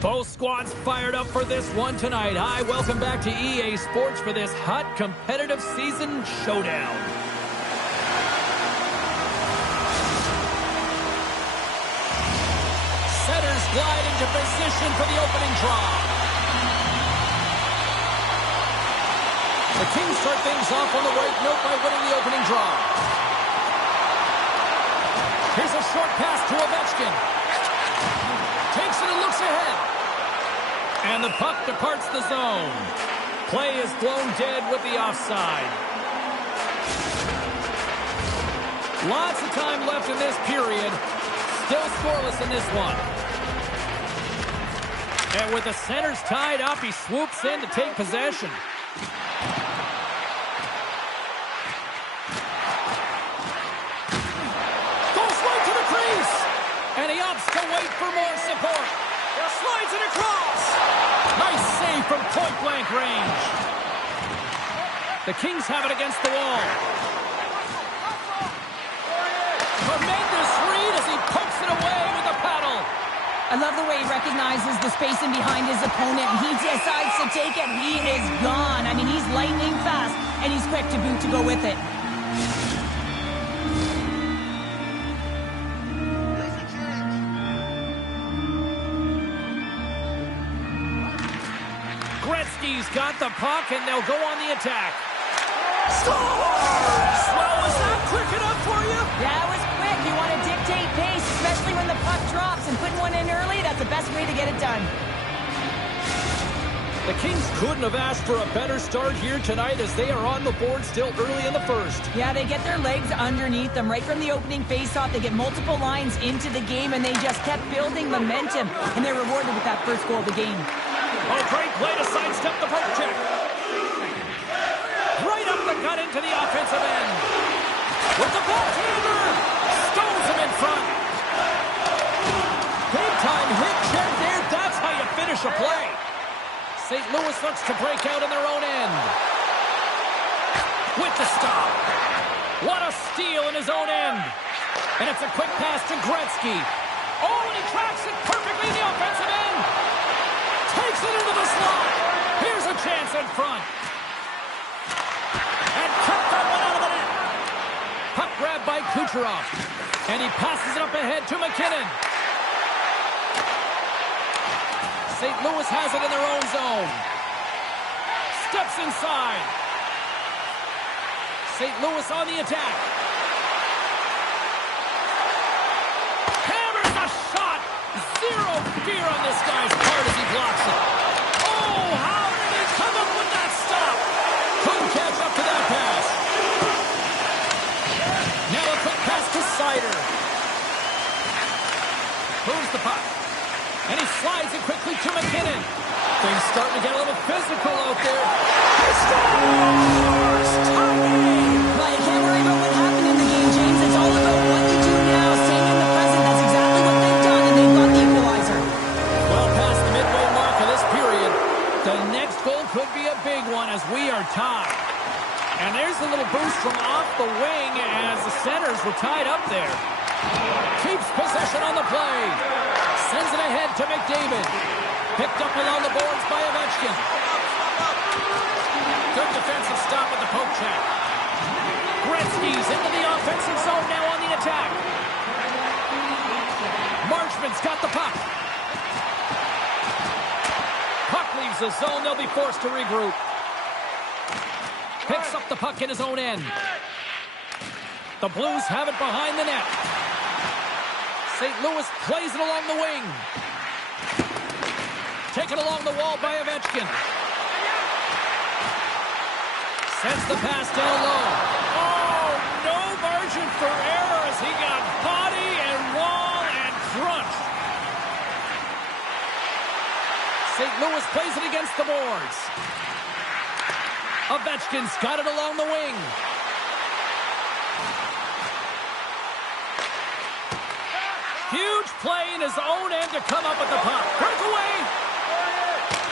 Both squads fired up for this one tonight. Hi, welcome back to EA Sports for this hot competitive season showdown. Setters glide into position for the opening draw. The Kings start things off on the right note by winning the opening draw. Here's a short pass to Ovechkin. Takes it and looks ahead. And the puck departs the zone. Play is blown dead with the offside. Lots of time left in this period. Still scoreless in this one. And with the centers tied up, he swoops in to take possession. Goes right to the crease. And he opts to wait for more support. Slides it across. Nice save from point-blank range. The Kings have it against the wall. Tremendous read as he pokes it away with the paddle. I love the way he recognizes the space in behind his opponent. He decides to take it. He is gone. I mean, he's lightning fast, and he's quick to boot to go with it. Gretzky's got the puck, and they'll go on the attack. Scores! Well, was that quick enough for you? Yeah, it was quick. You want to dictate pace, especially when the puck drops, and putting one in early, that's the best way to get it done. The Kings couldn't have asked for a better start here tonight as they are on the board still early in the first. Yeah, they get their legs underneath them right from the opening faceoff. They get multiple lines into the game, and they just kept building momentum, and they're rewarded with that first goal of the game. Oh, great play to sidestep the poke check. Right up the gut into the offensive end. With the backhander. Stones him in front. Big time hit check there. That's how you finish a play. St. Louis looks to break out in their own end. With the stop. What a steal in his own end. And it's a quick pass to Gretzky. Oh, and he tracks it perfectly in the offensive end. Takes it into the slot. Here's a chance in front. And kept that one out of the net. Puck grabbed by Kucherov. And he passes it up ahead to McKinnon. St. Louis has it in their own zone. Steps inside. St. Louis on the attack. Hammers a shot. Zero fear on this guy's part as he blocks it. Oh, how did he come up with that stop? Couldn't catch up to that pass. Now a quick pass to Seider. Moves the puck. And he slides it quickly to McKinnon. Things starting to get a little physical out there. He scores! Well, you can't worry about what happened in the game, James. It's all about what you do now. Staying in the present. That's exactly what they've done, and they've got the equalizer. Well past the midway mark of this period. The next goal could be a big one as we are tied. And there's a little boost from off the wing as the centers were tied up there. Keeps possession on the play. Sends it ahead to McDavid. Picked up along the boards by Ovechkin. Good defensive stop with the poke check. Gretzky's into the offensive zone now on the attack. Marchman's got the puck. Puck leaves the zone. They'll be forced to regroup. Picks up the puck in his own end. The Blues have it behind the net. St. Louis plays it along the wing. Taken along the wall by Ovechkin. Sends the pass down low. Oh, no margin for error as he got body and wall and crunched. St. Louis plays it against the boards. Ovechkin's got it along the wing. Huge play in his own end to come up with the puck. Breakaway.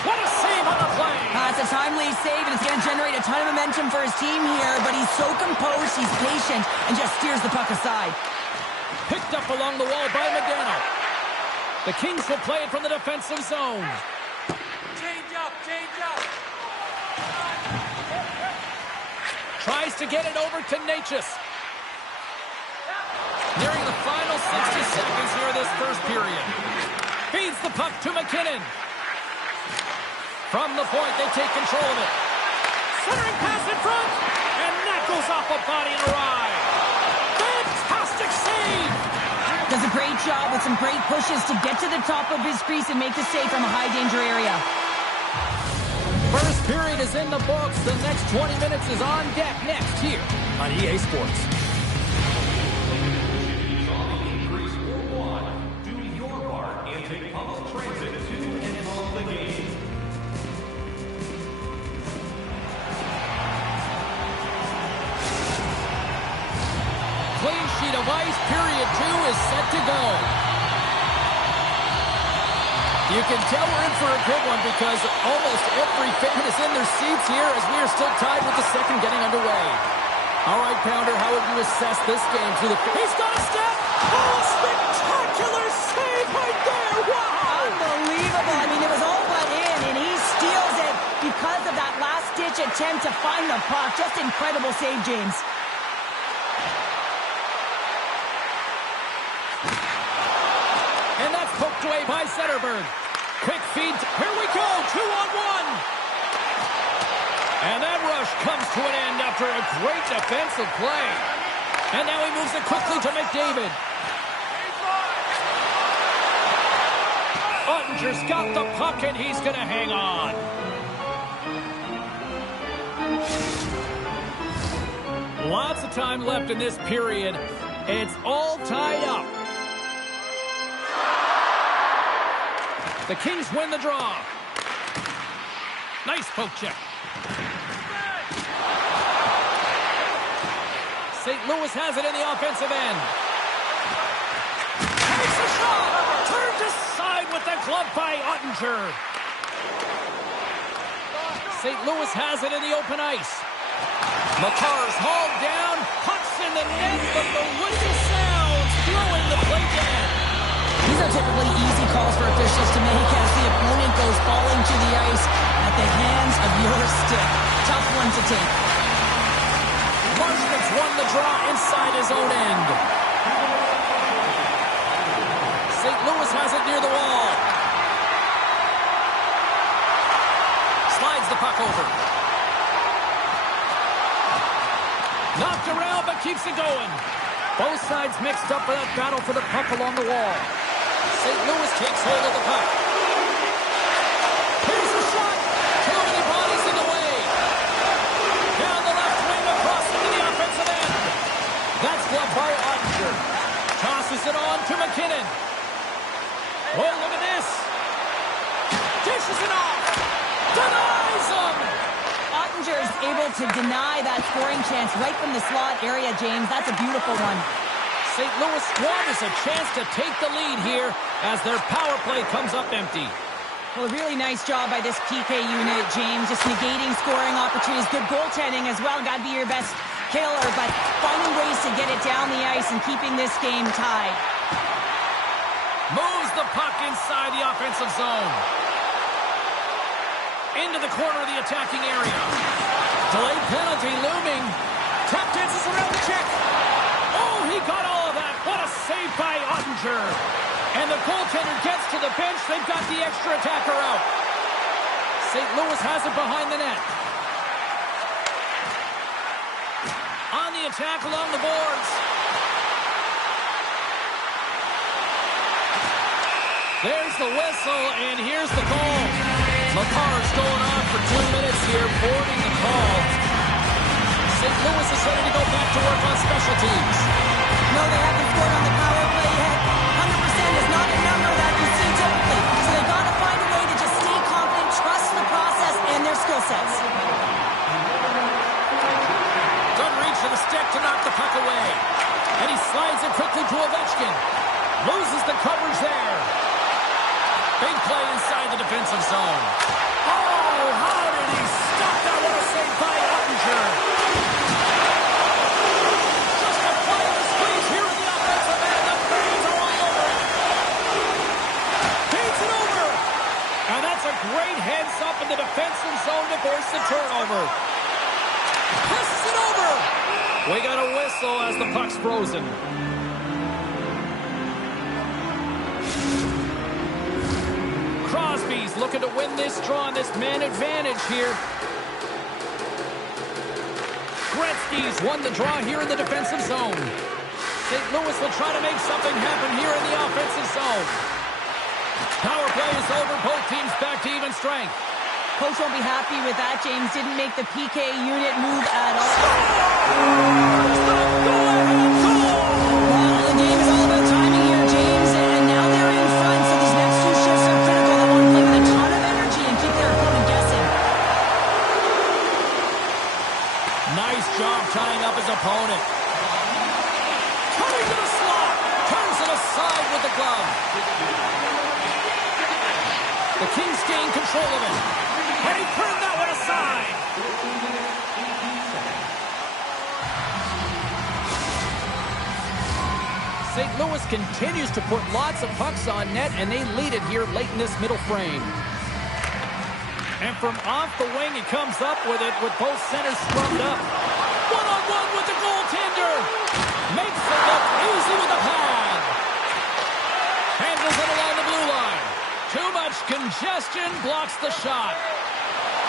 What a save on the play. It's a timely save, and it's going to generate a ton of momentum for his team here, but he's so composed, he's patient, and just steers the puck aside. Picked up along the wall by Modano. The Kings will play it from the defensive zone. Change up, change up. Tries to get it over to Necas. Nearing the final 60 seconds here of this first period. Feeds the puck to McKinnon. From the point, they take control of it. Centering pass in front. And that goes off a body and a ride. Fantastic save. Does a great job with some great pushes to get to the top of his crease and make the save from a high-danger area. First period is in the books. The next 20 minutes is on deck next here on EA Sports. Do your part and take public transit to and from the game. Clean sheet of ice. Period 2 is set to go. You can tell we're in for a good one because almost every fan is in their seats here as we are still tied with the second getting underway. All right, Pounder, how would you assess this game through the... He's got a step! Oh, spectacular save right there! Wow! Unbelievable. I mean, it was all but in, and he steals it because of that last-ditch attempt to find the puck. Just incredible save, James. And that's poked away by Zetterberg. Quick feed. Here we go. 2-on-1. And that rush comes to an end after a great defensive play. And now he moves it quickly to McDavid. Ottinger's got the puck, and he's going to hang on. Lots of time left in this period. It's all tied up. The Kings win the draw. Nice poke check. St. Louis has it in the offensive end. Takes a shot. Turned aside with the glove by Ottinger. St. Louis has it in the open ice. Makar's hauled down. Pucks in the net, but the whistle sounds, blowing the play down. These are typically easy calls for officials to make as the opponent goes falling to the ice at the hands of your stick. Tough one to take. Marshall's won the draw inside his own end. St. Louis has it near the wall. Slides the puck over. Knocked around, but keeps it going. Both sides mixed up for that battle for the puck along the wall. St. Louis takes hold of the puck. Here's the shot. Too many bodies in the way. Down the left wing across into the offensive end. That's gloved by Ottinger. Tosses it on to McKinnon. Oh, look at this. Dishes it off. Denies him. Ottinger is able to deny that scoring chance right from the slot area, James. That's a beautiful one. St. Louis squanders a chance to take the lead here as their power play comes up empty. Well, a really nice job by this PK unit, James. Just negating scoring opportunities. Good goaltending as well. Got to be your best killer, but finding ways to get it down the ice and keeping this game tied. Moves the puck inside the offensive zone. Into the corner of the attacking area. Delayed penalty looming. Tap dances around the check. Oh, he got all of that. What a save by Ottinger. And the goaltender gets to the bench. They've got the extra attacker out. St. Louis has it behind the net. On the attack along the boards. There's the whistle, and here's the call. Makar's going on for 2 minutes here, boarding the call. St. Louis is ready to go back to work on special teams. No, they haven't scored on the power play yet. 100% is not a number that you see typically. So they've got to find a way to just stay confident, trust the process and their skill sets. Doesn't reach to the stick to knock the puck away. And he slides it quickly to Ovechkin. Loses the coverage there. Big play inside the defensive zone. Oh, how did he stop that? What a save by Ottinger. Just a play of the squeeze here in the offensive end. The fans are all over it. great heads up in the defensive zone to force the turnover. Passes it over. We got a whistle as the puck's frozen. Crosby's looking to win this draw on this man advantage here. Gretzky's won the draw here in the defensive zone. St. Louis will try to make something happen here in the offensive zone. Power play is over. Both teams back to even strength. Coach won't be happy with that. James didn't make the PK unit move at all. Well, the game is all about timing here, James, and now they're in front, so these next two shifts are critical. They want to play with a ton of energy and keep their opponent guessing. Nice job tying up his opponent. Coming to the slot. Turns it aside with the glove. The Kings gain control of it. And he turned that one aside. St. Louis continues to put lots of pucks on net, and they lead it here late in this middle frame. And from off the wing, he comes up with it with both centers scrummed up. One-on-one with the goaltender. Makes it look easy with the pad. Handles it along the blue line. Too much congestion, blocks the shot.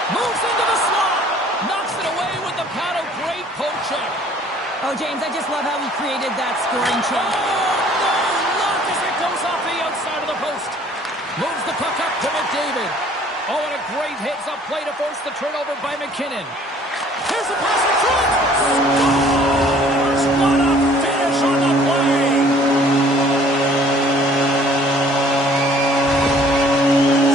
Moves into the slot. Knocks it away with the paddle. Great poke check. Oh, James, I just love how he created that scoring chance. Oh, no! Lock as it goes off the outside of the post. Moves the puck up to McDavid. Oh, and a great heads-up play to force the turnover by McKinnon. Here's a pass in front. Scores! What a finish on the play!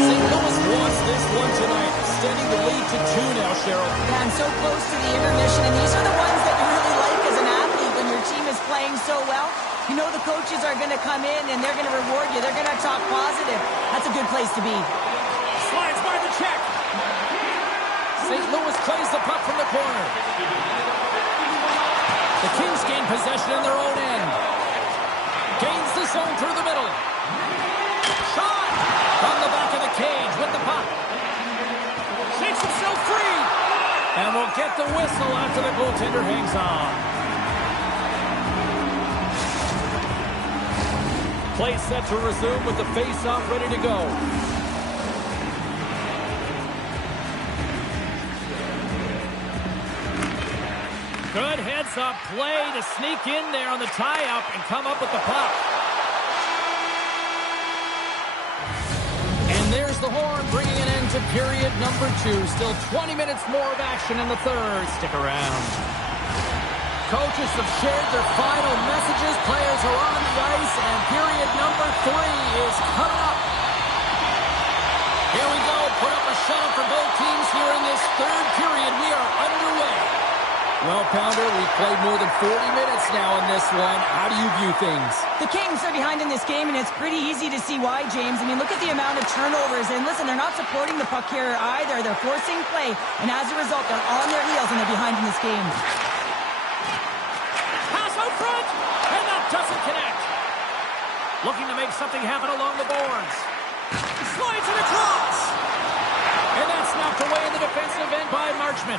St. Louis wants this one tonight, extending the lead to 2 now, Cheryl. Yeah, I'm so close to the intermission, and these are the ones that you really like as an athlete when your team is playing so well. You know the coaches are going to come in, and they're going to reward you. They're going to talk positive. That's a good place to be. Slides by the check. St. Louis plays the puck from the corner. The Kings gain possession in their own end. Gains the zone through the middle. Shot from the back of the cage with the puck. Shakes himself free. And will get the whistle after the goaltender hangs on. Play set to resume with the face-off ready to go. Good heads-up play to sneak in there on the tie-up and come up with the puck. And there's the horn, bringing an end to period number 2. Still 20 minutes more of action in the third. Stick around. Coaches have shared their final messages. Players are on the ice, and period number 3 is coming up. Here we go. Put up a shot for both teams here in this third period. We are underway. Well, Pounder, we've played more than 40 minutes now in this one. How do you view things? The Kings are behind in this game, and it's pretty easy to see why, James. I mean, look at the amount of turnovers. And listen, they're not supporting the puck here either. They're forcing play, and as a result, they're on their heels, and they're behind in this game. Pass out front, and that doesn't connect. Looking to make something happen along the boards. Slides it across. And that's knocked away in the defensive end by Marchment.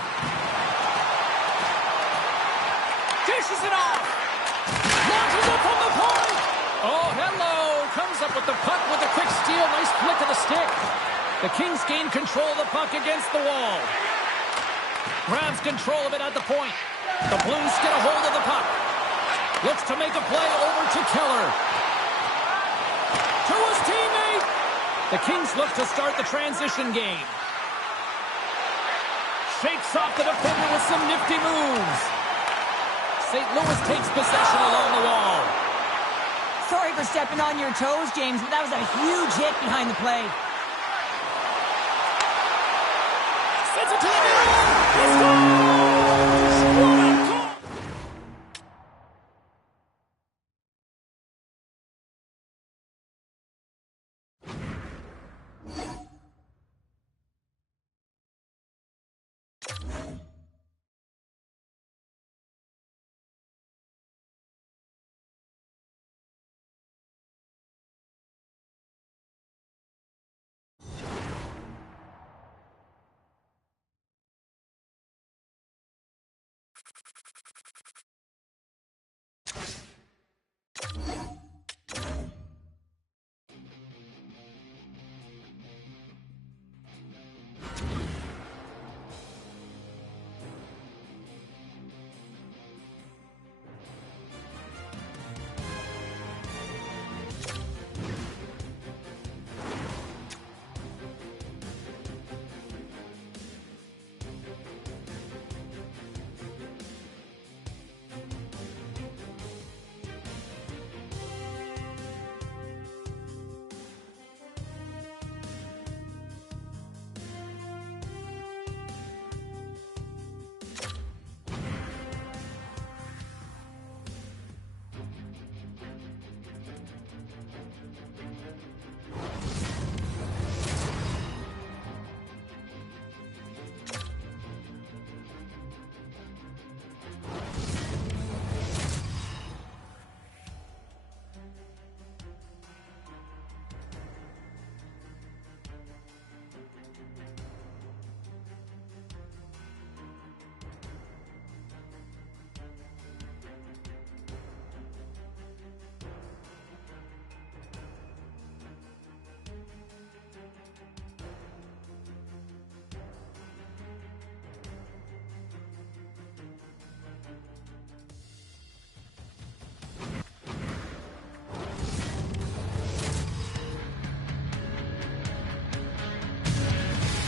Dishes it off. Launches it from the point. Oh, hello. Comes up with the puck with a quick steal. Nice flick of the stick. The Kings gain control of the puck against the wall. Grabs control of it at the point. The Blues get a hold of the puck. Looks to make a play over to Keller. To his teammate. The Kings look to start the transition game. Shakes off the defender with some nifty moves. St. Louis takes possession along the wall. Sorry for stepping on your toes, James, but that was a huge hit behind the play. Sends it to the middle. He scores! What a goal!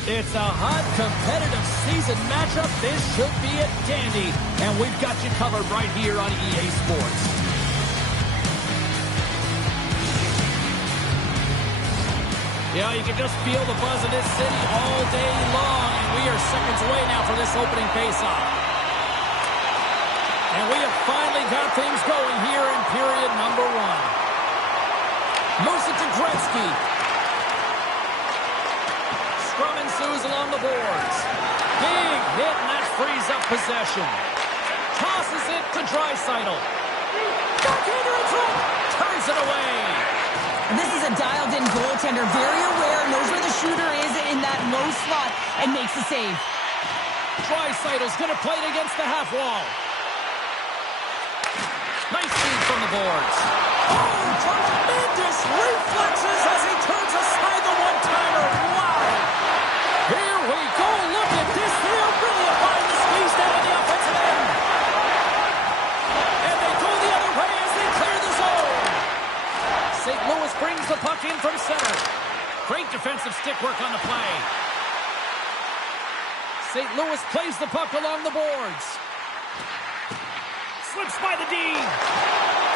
It's a hot, competitive season matchup. This should be a dandy. And we've got you covered right here on EA Sports. Yeah, you can just feel the buzz of this city all day long. And we are seconds away now for this opening face-off. And we have finally got things going here in period number one. Moves it to Gretzky. Scrum ensues along the boards. Big hit, and that frees up possession. Tosses it to Draisaitl. Backhander in front. Turns it away. And this is a dialed-in goaltender, very aware, knows where the shooter is in that low slot, and makes the save. Draisaitl's going to play it against the half wall. Nice feed from the boards. Oh, tremendous reflexes as he turns aside the one-timer. Wow. Here we go. Look at this. They're really applying the squeeze down on the offensive end. And they go the other way as they clear the zone. St. Louis brings the puck in from center. Great defensive stick work on the play. St. Louis plays the puck along the boards. Slips by the D.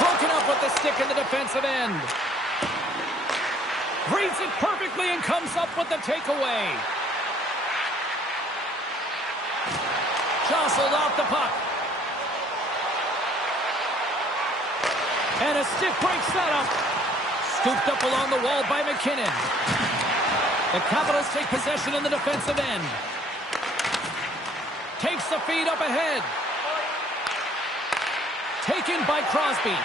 Broken up with the stick in the defensive end. Reads it perfectly and comes up with the takeaway. Jostled off the puck. And a stick breaks that up. Scooped up along the wall by McKinnon. The Capitals take possession in the defensive end. Takes the feed up ahead. Taken by Crosby.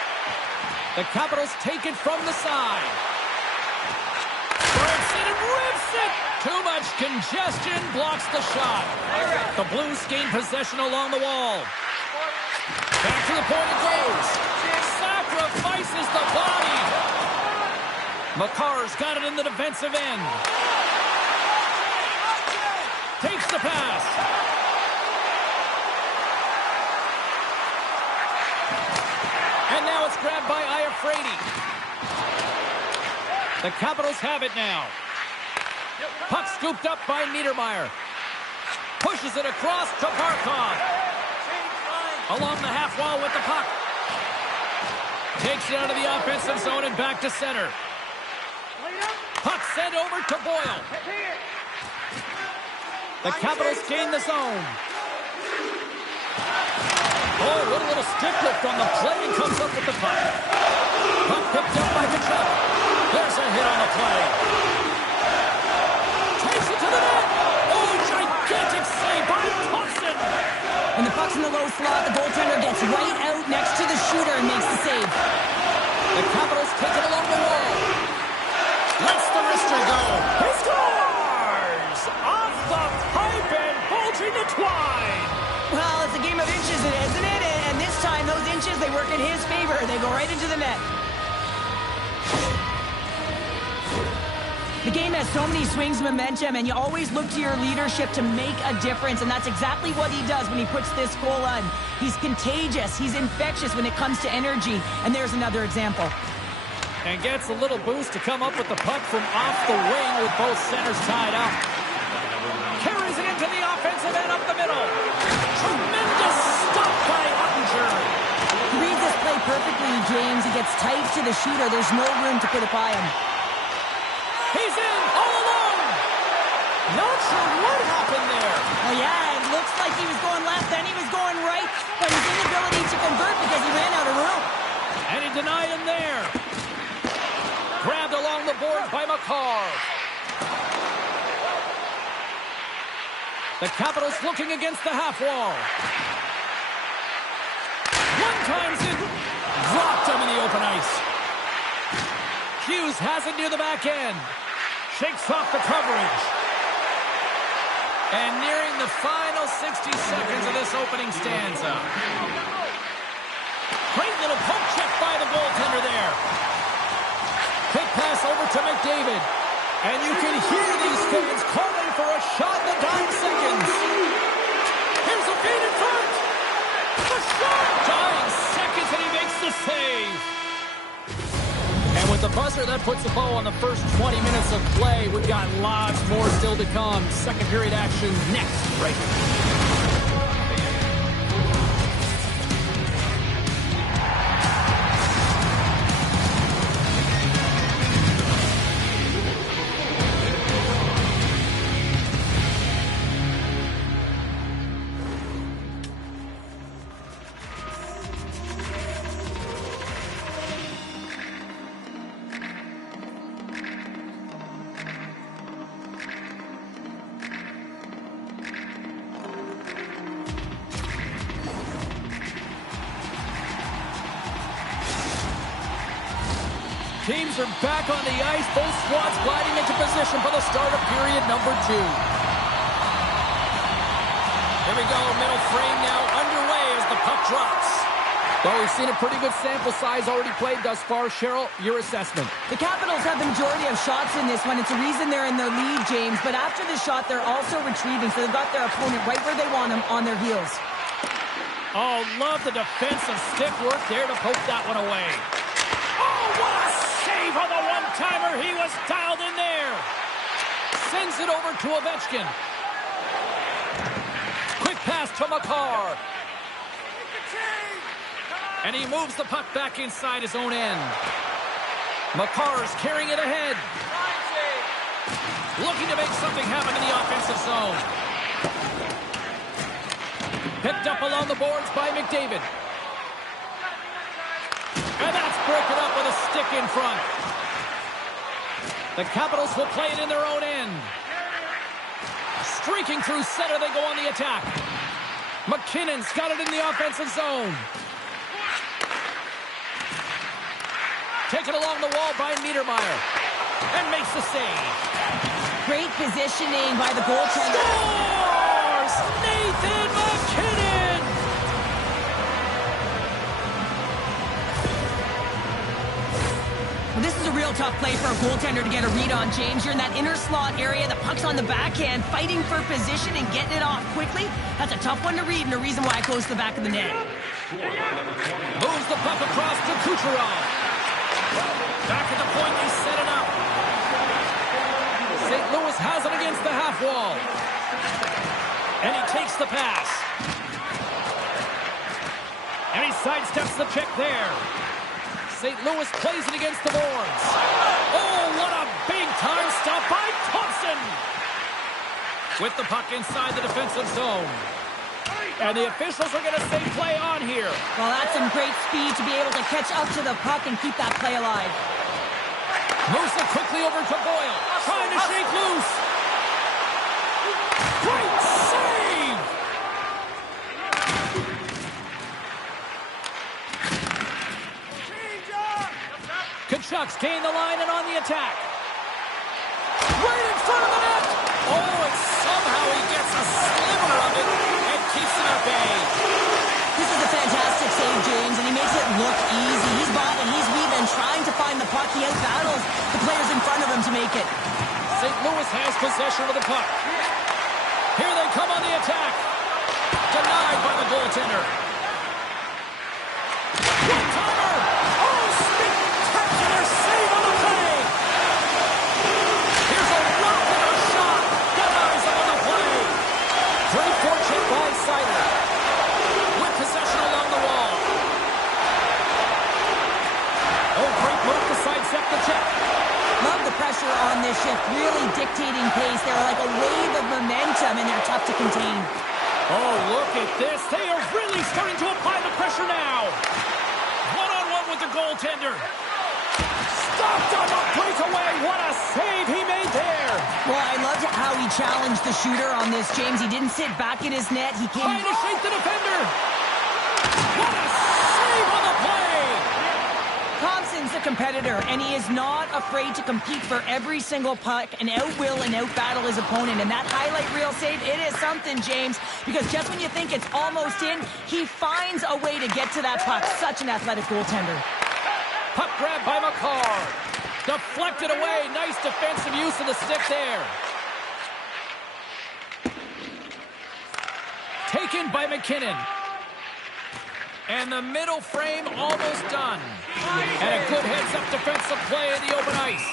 The Capitals take it from the side. Breaks it and rips it. Too much congestion blocks the shot. The Blues gain possession along the wall. Back to the point it goes. Sacrifices the body. Makar's got it in the defensive end. Takes the pass. And now it's grabbed by Iafrate. The Capitals have it now. Puck scooped up by Niedermayer. Pushes it across to Barkov. Along the half wall with the puck. Takes it out of the offensive zone and back to center. Puck sent over to Boyle. The Capitals gain the zone. Oh, what a little stick lift on the play and comes up with the puck. Puck picked up by Kachuk. There's a hit on the play. Takes it to the net. Oh, gigantic save by Thompson. When the puck's in the low slot, the goaltender gets right out next to the shooter and makes the save. The Capitals take it along the wall. Lets the wrister go. He scores! Off the pipe and bulging the twine. Well, it's a game of inches in right into the net. The game has so many swings of momentum, and you always look to your leadership to make a difference, and that's exactly what he does when he puts this goal on. He's contagious. He's infectious when it comes to energy, and there's another example. And gets a little boost to come up with the puck from off the wing with both centers tied up. Carries it into the offensive end up the middle. Tremendous stop by Ottinger. He reads this play perfectly, James. He gets tight to the shooter. There's no room to put it by him. He's in all alone. Not sure what happened there. Oh, yeah, it looks like he was going left, then he was going right, but his inability to convert because he ran out of room. And he denied him there. Grabbed along the boards by Makar. The Capitals looking against the half wall. One time's in. Dropped him in the open ice. Hughes has it near the back end. Shakes off the coverage. And nearing the final 60 seconds of this opening stanza. Great little poke check by the goaltender there. Quick pass over to McDavid. And you can hear these fans calling for a shot in the dying seconds. Here's a feed in front. The shot! Dying seconds and he makes the save. And with the buzzer, that puts a bow on the first 20 minutes of play. We've got lots more still to come. Second period action next, right here. Teams are back on the ice. Both squads gliding into position for the start of period number 2. Here we go. Middle frame now underway as the puck drops. Well, we've seen a pretty good sample size already played thus far. Cheryl, your assessment. The Capitals have the majority of shots in this one. It's a reason they're in the lead, James. But after the shot, they're also retrieving. So they've got their opponent right where they want them, on their heels. Oh, love the defensive stick work there to poke that one away. Oh, what a save on the one-timer. He was dialed in there. Sends it over to Ovechkin. Quick pass to Makar. And he moves the puck back inside his own end. Makar's carrying it ahead. Looking to make something happen in the offensive zone. Picked up along the boards by McDavid. And that's broken up with a stick in front. The Capitals will play it in their own end. Streaking through center, they go on the attack. McKinnon's got it in the offensive zone. Taken along the wall by Niedermeyer. And makes the save. Great positioning by the goaltender. Scores! Nathan McKinnon! Well, this is a real tough play for a goaltender to get a read on, James. You're in that inner slot area. The puck's on the backhand, fighting for position and getting it off quickly. That's a tough one to read, and the reason why it goes to the back of the net. Moves the puck across to Kucherov. Back at the point, they set it up. St. Louis has it against the half wall. And he takes the pass. And he sidesteps the check there. St. Louis plays it against the boards. Oh, what a big-time stop by Thompson! With the puck inside the defensive zone. And the officials are going to say play on here. Well, that's some great speed to be able to catch up to the puck and keep that play alive. Moves it quickly over to Boyle. Trying to shake loose. Great save! Kachuk's gained the line and on the attack. Right in front of the net. Oh, and somehow he gets a sliver of it and keeps it at bay. This is a fantastic save, James, and he makes it look easy. He's bought Dallas has possession of the puck. Here they come on the attack. Denied by the goaltender. One-timer! Oh, spectacular save on the play! Here's a rocket of shot. Denies on the play. Great fortune by Seider. With possession along the wall. Oh, great move to sidestep the check. Love the pressure on this shift, really dictating pace. They're like a wave of momentum, and they're tough to contain. Oh, look at this. They are really starting to apply the pressure now. One-on-one with the goaltender. Stopped on the breakaway. What a save he made there. Well, I loved how he challenged the shooter on this, James. He didn't sit back in his net. He came... Trying to shake the defender. What a save on the play. Thompson's a competitor, and he is not afraid to compete for every single puck and outwill and outbattle his opponent. And that highlight reel save, it is something, James, because just when you think it's almost in, he finds a way to get to that puck. Such an athletic goaltender. Puck grab by McCarr. Deflected away. Nice defensive use of the stick there. Taken by McKinnon. And the middle frame almost done. And a good heads-up defensive play in the open ice.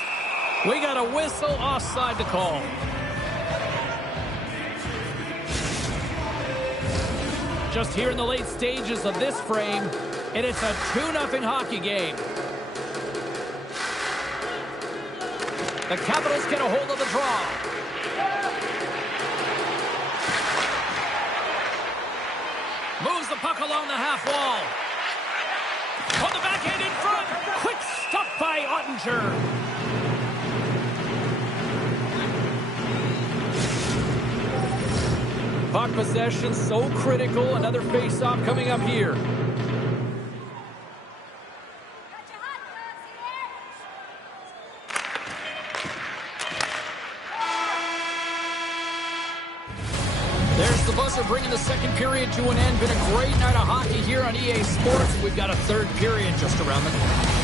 We got a whistle offside to call. Just here in the late stages of this frame, and it's a 2-0 hockey game. The Capitals get a hold of the draw. Moves the puck along the half wall. On the backhand in front. Quick stop by Ottinger. Puck possession so critical. Another face-off coming up here. There's the buzzer bringing the second period to an end. Been a great night of hockey here on EA Sports. We've got a third period just around the corner.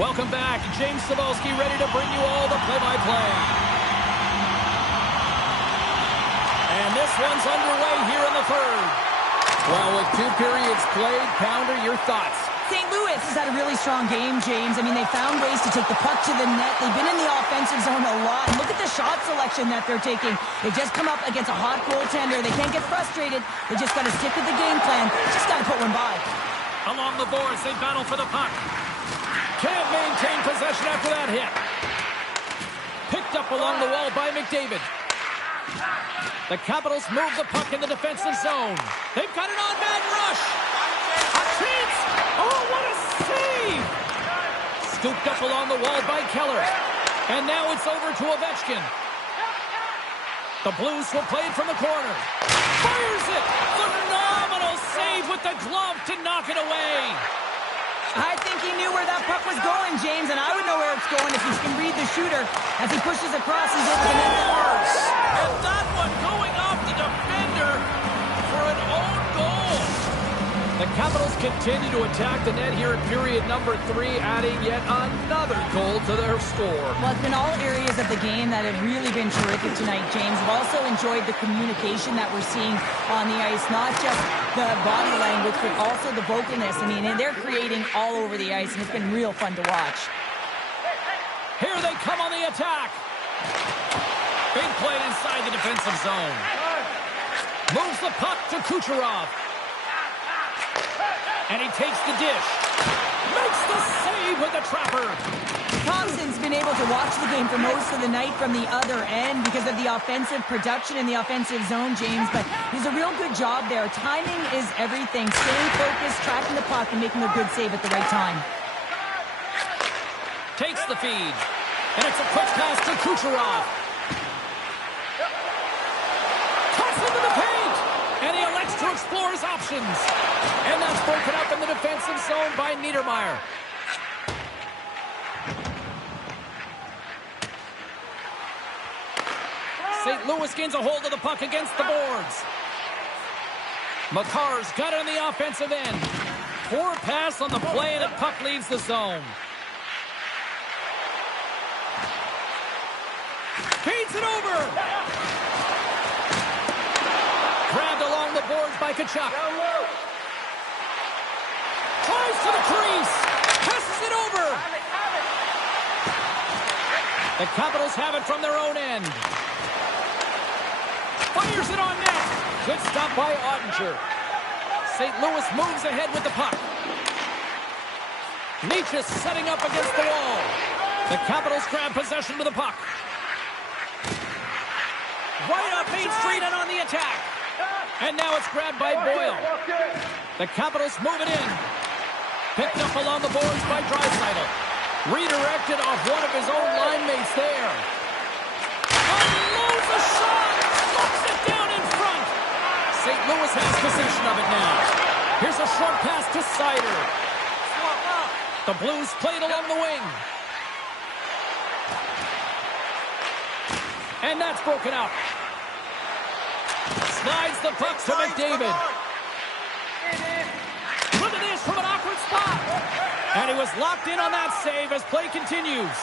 Welcome back. James Cybulski ready to bring you all the play-by-play. And this one's underway here in the third. Well, with 2 periods played, Pounder, your thoughts? St. Louis has had a really strong game, James. I mean, they found ways to take the puck to the net. They've been in the offensive zone a lot. And look at the shot selection that they're taking. They just come up against a hot goaltender. They can't get frustrated. They just got to stick with the game plan. Just got to put one by. Along the boards, they battle for the puck. Can't maintain possession after that hit. Picked up along the wall by McDavid. The Capitals move the puck in the defensive zone. They've got an on-man rush. A chance. Oh, what a save. Scooped up along the wall by Keller. And now it's over to Ovechkin. The Blues will play it from the corner. Fires it. Phenomenal save with the glove to knock it away. I think he knew where that puck was going, James, and I would know where it's going if he can read the shooter. As he pushes across, he's able to make it work. And that one going off the defender for an own goal. The Capitals continue to attack the net here in period number 3, adding yet another goal to their score. Well, it's been all areas of the game that have really been terrific tonight, James. I've also enjoyed the communication that we're seeing on the ice, not just the body language, but also the vocalness. I mean, and they're creating all over the ice, and it's been real fun to watch. Here they come on the attack. Big play inside the defensive zone. Moves the puck to Kucherov. And he takes the dish. Makes the save with the trapper. Thompson's been able to watch the game for most of the night from the other end because of the offensive production in the offensive zone, James, but he's a real good job there. Timing is everything. Staying focused, tracking the puck, and making a good save at the right time. Takes the feed. And it's a quick pass to Kucherov. Cuts into the paint. And he elects to explore his options. And that's broken up in the defensive zone by Niedermeyer. St. Louis gains a hold of the puck against the boards. Makar's got it on the offensive end. Poor pass on the play, and the puck leaves the zone. Feeds it over. Grabbed along the boards by Tkachuk. Tries to the crease. Passes it over. The Capitals have it from their own end. Fires it on net. Good stop by Ottinger. St. Louis moves ahead with the puck. Necas setting up against the wall. The Capitals grab possession with the puck. Right up Main Street and on the attack. And now it's grabbed by Boyle. The Capitals move it in. Picked up along the boards by Draisaitl. Redirected off one of his own line mates there. Unloads a shot. Locks it down in front. St. Louis has possession of it now. Here's a short pass to Seider. The Blues played along the wing. And that's broken up. Slides the puck to McDavid. Look at this from an awkward spot. And he was locked in on that save as play continues.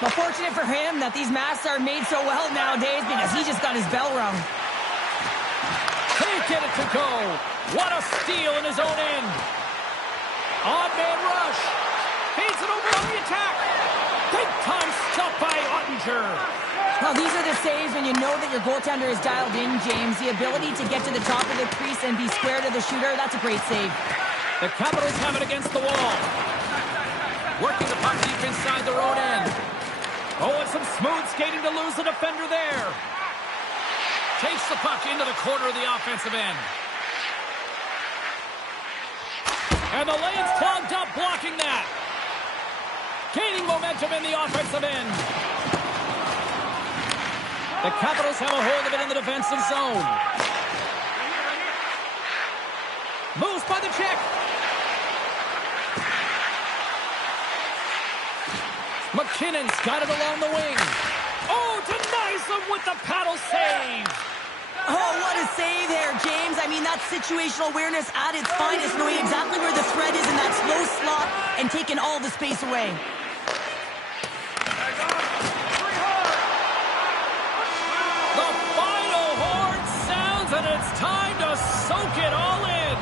Well, fortunate for him that these masks are made so well nowadays because he just got his bell rung. Can't get it to go. What a steal in his own end. Odd man rush. Feeds it over on the attack. Big time stop by Ottinger. Well, these are the saves when you know that your goaltender is dialed in, James. The ability to get to the top of the crease and be square to the shooter, that's a great save. The Capitals have it against the wall. Working the puck deep inside their own end. Oh, and some smooth skating to lose the defender there. Takes the puck into the corner of the offensive end. And the lane's clogged up, blocking that. Gaining momentum in the offensive end. The Capitals have a hold of it in the defensive zone. Moves by the check. McKinnon's got it along the wing. Oh, denies them with the paddle save. Oh, what a save there, James. I mean, that's situational awareness at its finest, knowing exactly where the threat is in that slow slot and taking all the space away. The final horn sounds, and it's time to soak it all in.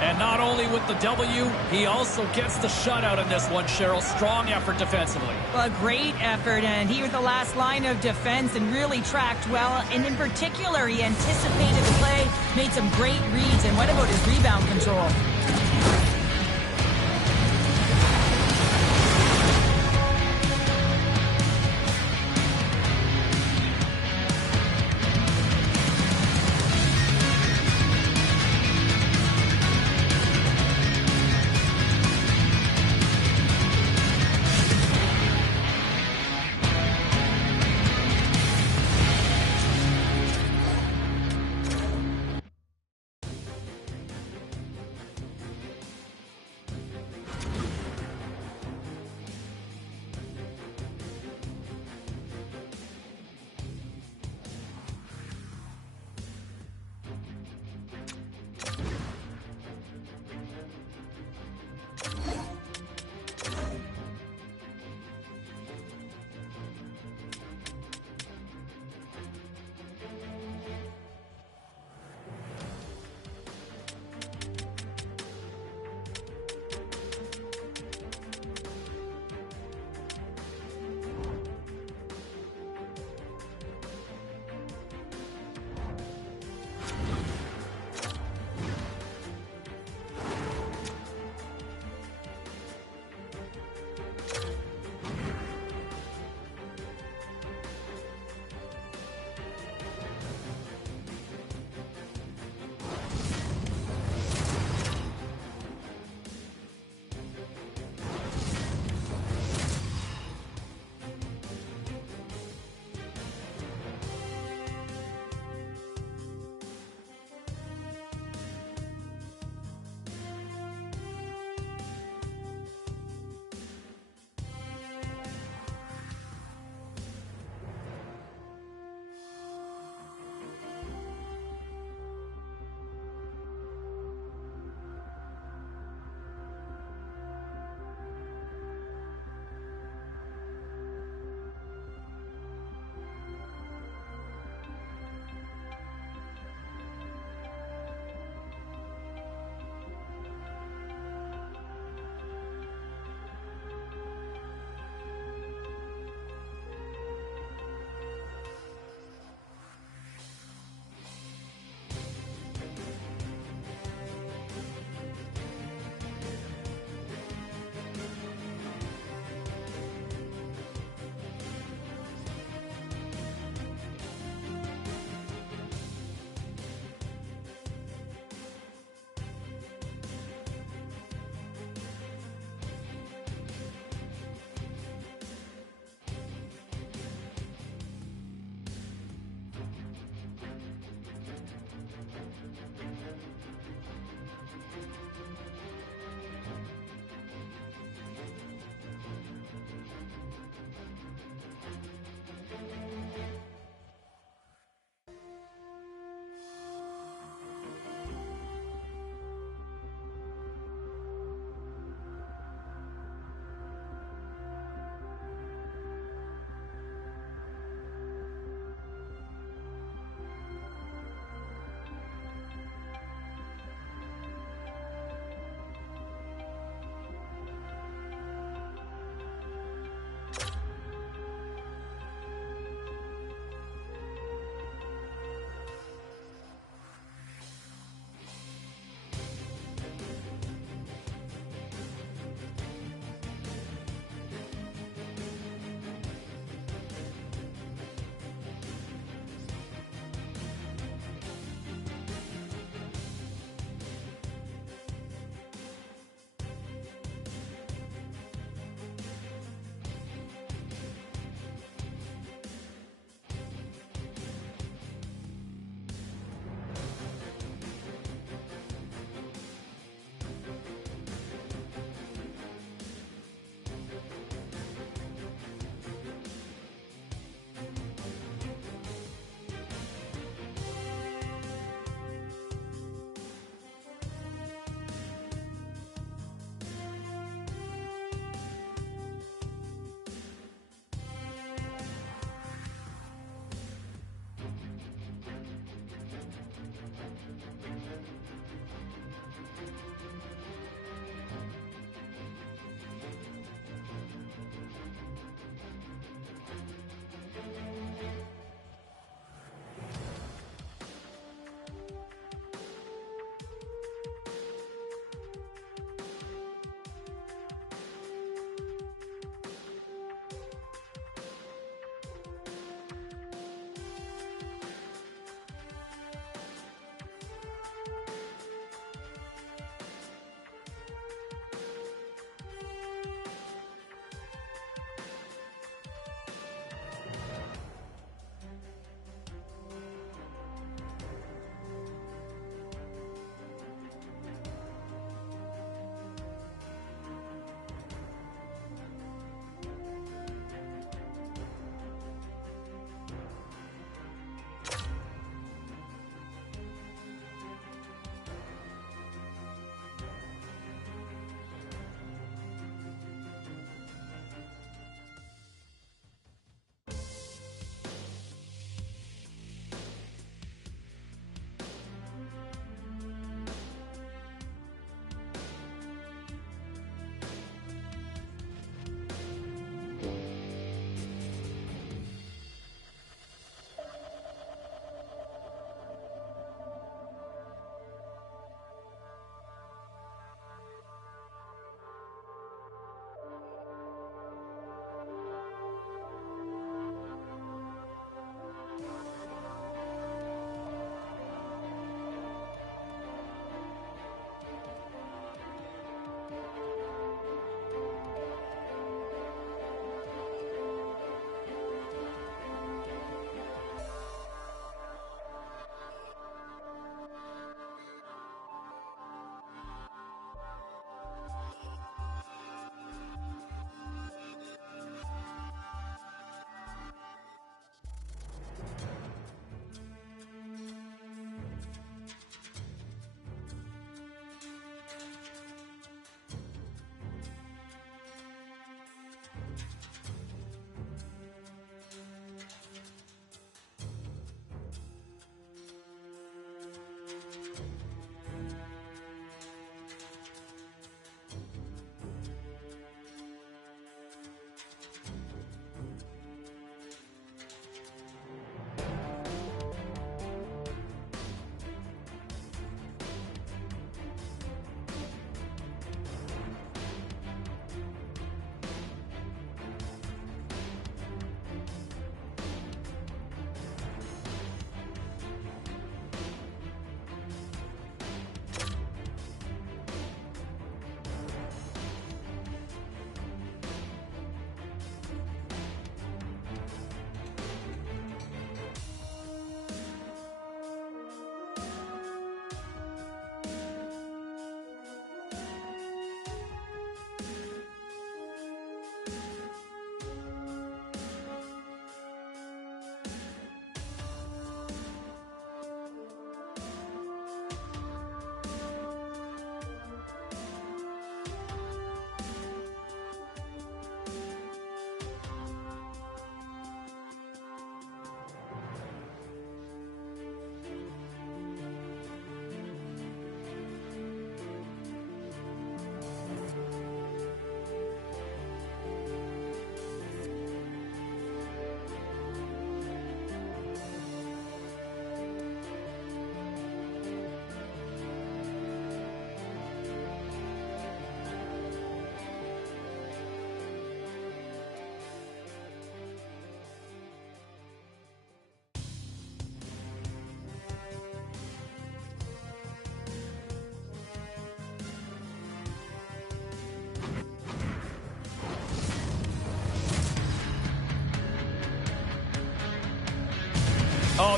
And not only with the W, he also gets the shutout in this one, Cheryl. Strong effort defensively. Well, a great effort, and he was the last line of defense and really tracked well. And in particular, he anticipated the play, made some great reads, and what about his rebound control?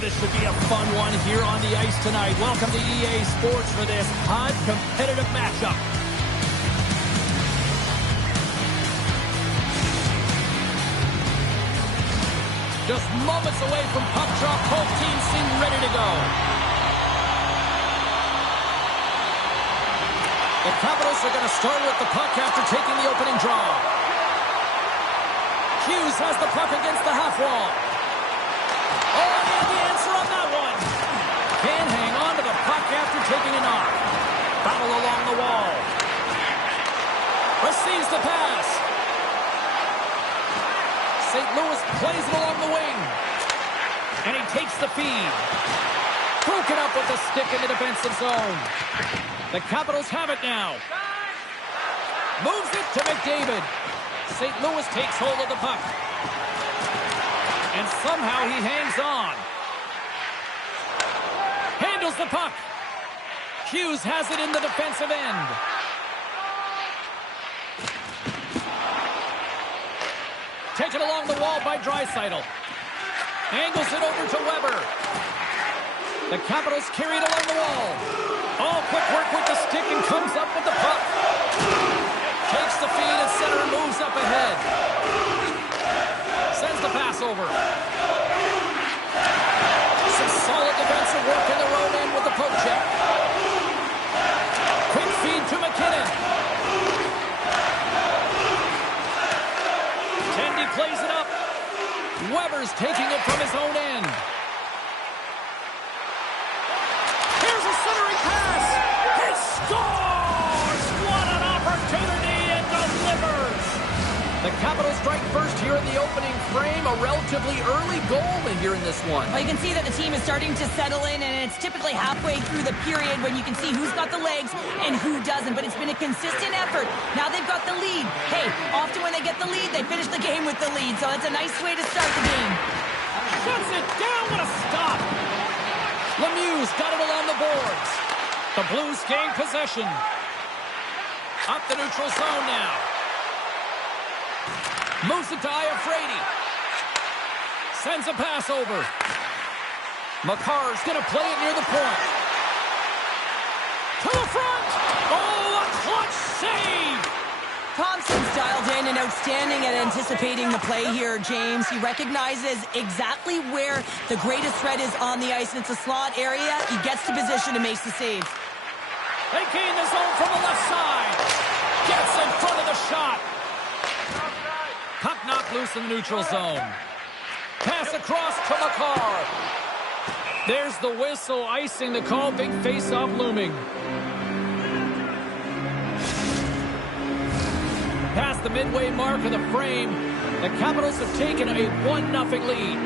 this should be a fun one here on the ice tonight. Welcome to EA Sports for this hot, competitive matchup. Just moments away from puck drop. Both teams seem ready to go. The Capitals are going to start with the puck after taking the opening draw. Hughes has the puck against the half wall. Oh, and the answer on that one. Can hang on to the puck after taking a knock. Battle along the wall. Receives the pass. St. Louis plays it along the wing. And he takes the feed. Broken up with the stick in the defensive zone. The Capitals have it now. Moves it to McDavid. St. Louis takes hold of the puck. And somehow he hangs on. Handles the puck. Hughes has it in the defensive end. Taken along the wall by Draisaitl. Angles it over to Weber. The Capitals carry it along the wall. Oh, quick work with the stick and comes up with the puck. Takes the feed at center and moves up ahead. Sends the pass over. Some solid defensive work in the road end with the poke check. Quick feed to McKinnon. Tendy plays it up. Weber's taking it from his own end. Here's a centering pass. He scores! What an opportunity, and delivers! The Capitals strike first here in the opening frame. A relatively early goal here in this one. Well, you can see that the team is starting to settle in, and it's typically halfway through the period when you can see who's got the legs and who doesn't. But it's been a consistent effort. Now they've got the lead. Hey, often when they get the lead, they finish the game with the lead. So it's a nice way to start the game. Shuts it down. What a stop. Lemieux's got it along the boards. The Blues gain possession. Up the neutral zone now. Moves it to Iafrate. Sends a pass over. Makar's going to play it near the point. To the front. Oh, a clutch save. Thompson's dialed in and outstanding at anticipating the play here, James. He recognizes exactly where the greatest threat is on the ice. It's a slot area. He gets to position and makes the save. They gain the zone from the left side. Gets in front of the shot. Puck knocked loose in the neutral zone. Pass across to Makar. There's the whistle, icing the call. Big face-off looming. Past the midway mark of the frame, the Capitals have taken a 1-0 lead.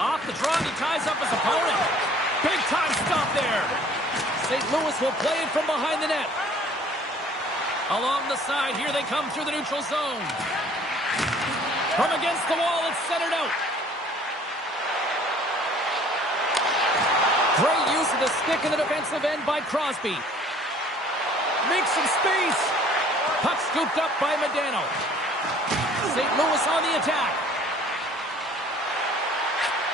Off the draw, he ties up his opponent. Big time stop there. St. Louis will play it from behind the net. Along the side, here they come through the neutral zone. From against the wall, it's centered out. Great use of the stick in the defensive end by Crosby. Makes some space. Puck scooped up by Modano. St. Louis on the attack.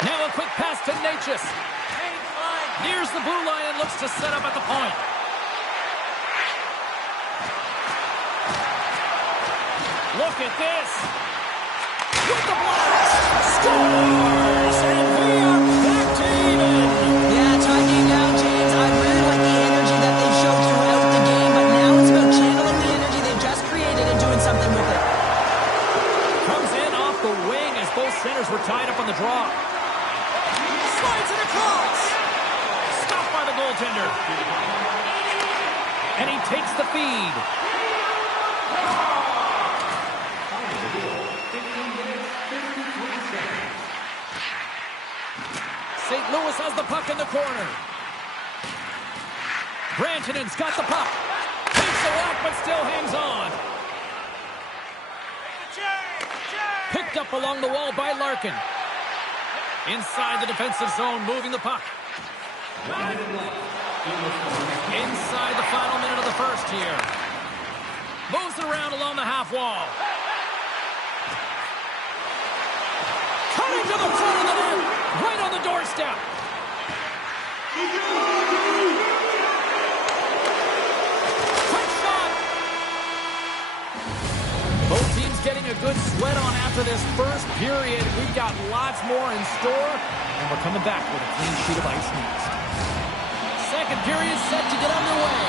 Now a quick pass to Necas. Nears the blue line and looks to set up at the point. Look at this. With the blast. Scores! And we are back to even. Yeah, tie game now, James. I really like the energy that they've shown throughout the game, but now it's about channeling the energy they've just created and doing something with it. Comes in off the wing as both centers were tied up on the draw. Slides it across. Stopped by the goaltender. And he takes the feed. St. Louis has the puck in the corner. Brantanen's got the puck. Takes a walk, but still hangs on. Picked up along the wall by Larkin. Inside the defensive zone, moving the puck. Inside the final minute of the first here. Moves it around along the half wall. into the front of the net, right on the doorstep. Quick shot. Both teams getting a good sweat on after this first period. We've got lots more in store, and we're coming back with a clean sheet of ice next. Second period set to get underway.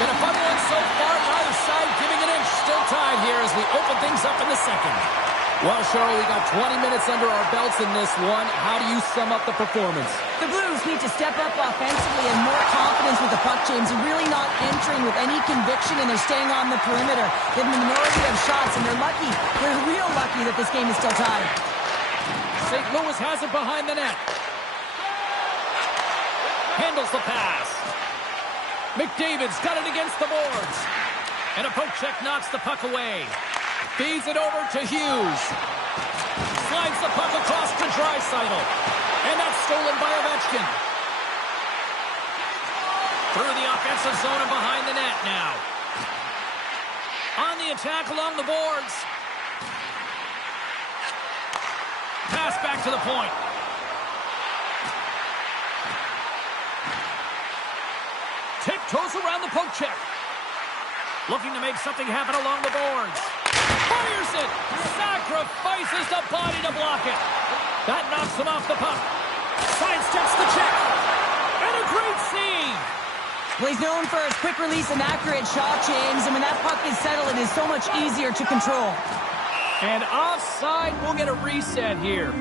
Been a fun one so far, neither side giving an inch. Still tied here as we open things up in the second. Well, Cheryl, we got 20 minutes under our belts in this one. How do you sum up the performance? The Blues need to step up offensively and more confidence with the puck, James, and really not entering with any conviction, and they're staying on the perimeter. They have a minority of shots, and they're lucky. They're real lucky that this game is still tied. St. Louis has it behind the net. Handles the pass. McDavid's got it against the boards. And a poke check knocks the puck away. Feeds it over to Hughes. Slides the puck across to Draisaitl. And that's stolen by Ovechkin. Through the offensive zone and behind the net now. On the attack along the boards. Pass back to the point. Tiptoes around the poke check. Looking to make something happen along the boards. Fires it. Sacrifices the body to block it. That knocks him off the puck. Sidesteps the check. And a great save. Well, he's known for his quick release and accurate shot, James, and when that puck is settled, it is so much easier to control. And offside, we'll get a reset here.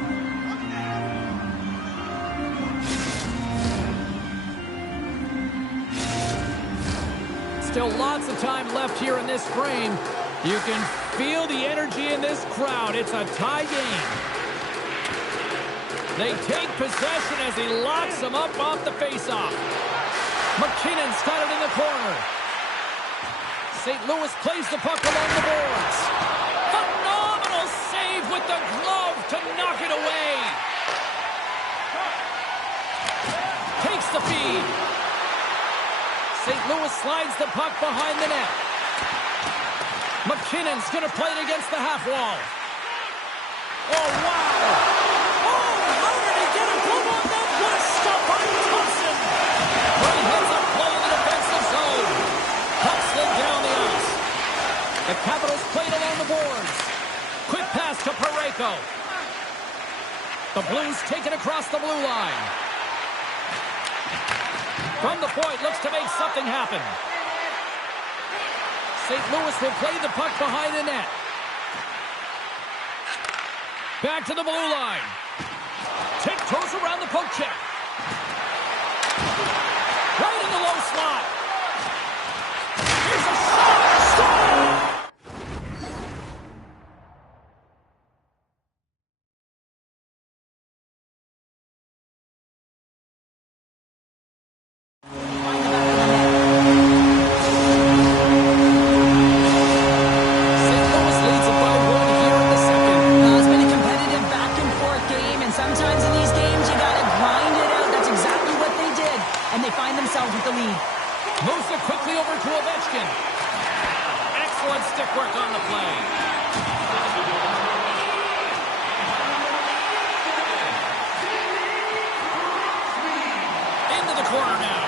Still lots of time left here in this frame. You can feel the energy in this crowd. It's a tie game. They take possession as he locks them up off the faceoff. McKinnon's got it in the corner. St. Louis plays the puck along the boards. Phenomenal save with the glove to knock it away. Takes the feed. St. Louis slides the puck behind the net. McKinnon's going to play it against the half wall. Oh, wow. Oh, how did he get a glove on that? What a stop by Thompson. Great heads up play in the defensive zone. Puck slid down the ice. The Capitals played along the boards. Quick pass to Parayko. The Blues take it across the blue line. From the point, looks to make something happen. St. Louis will play the puck behind the net. Back to the blue line. Tiptoes around the poke check. Right in the low slot. Here's a shot. Score! Moves it quickly over to Ovechkin. Excellent stick work on the play. Into the corner now.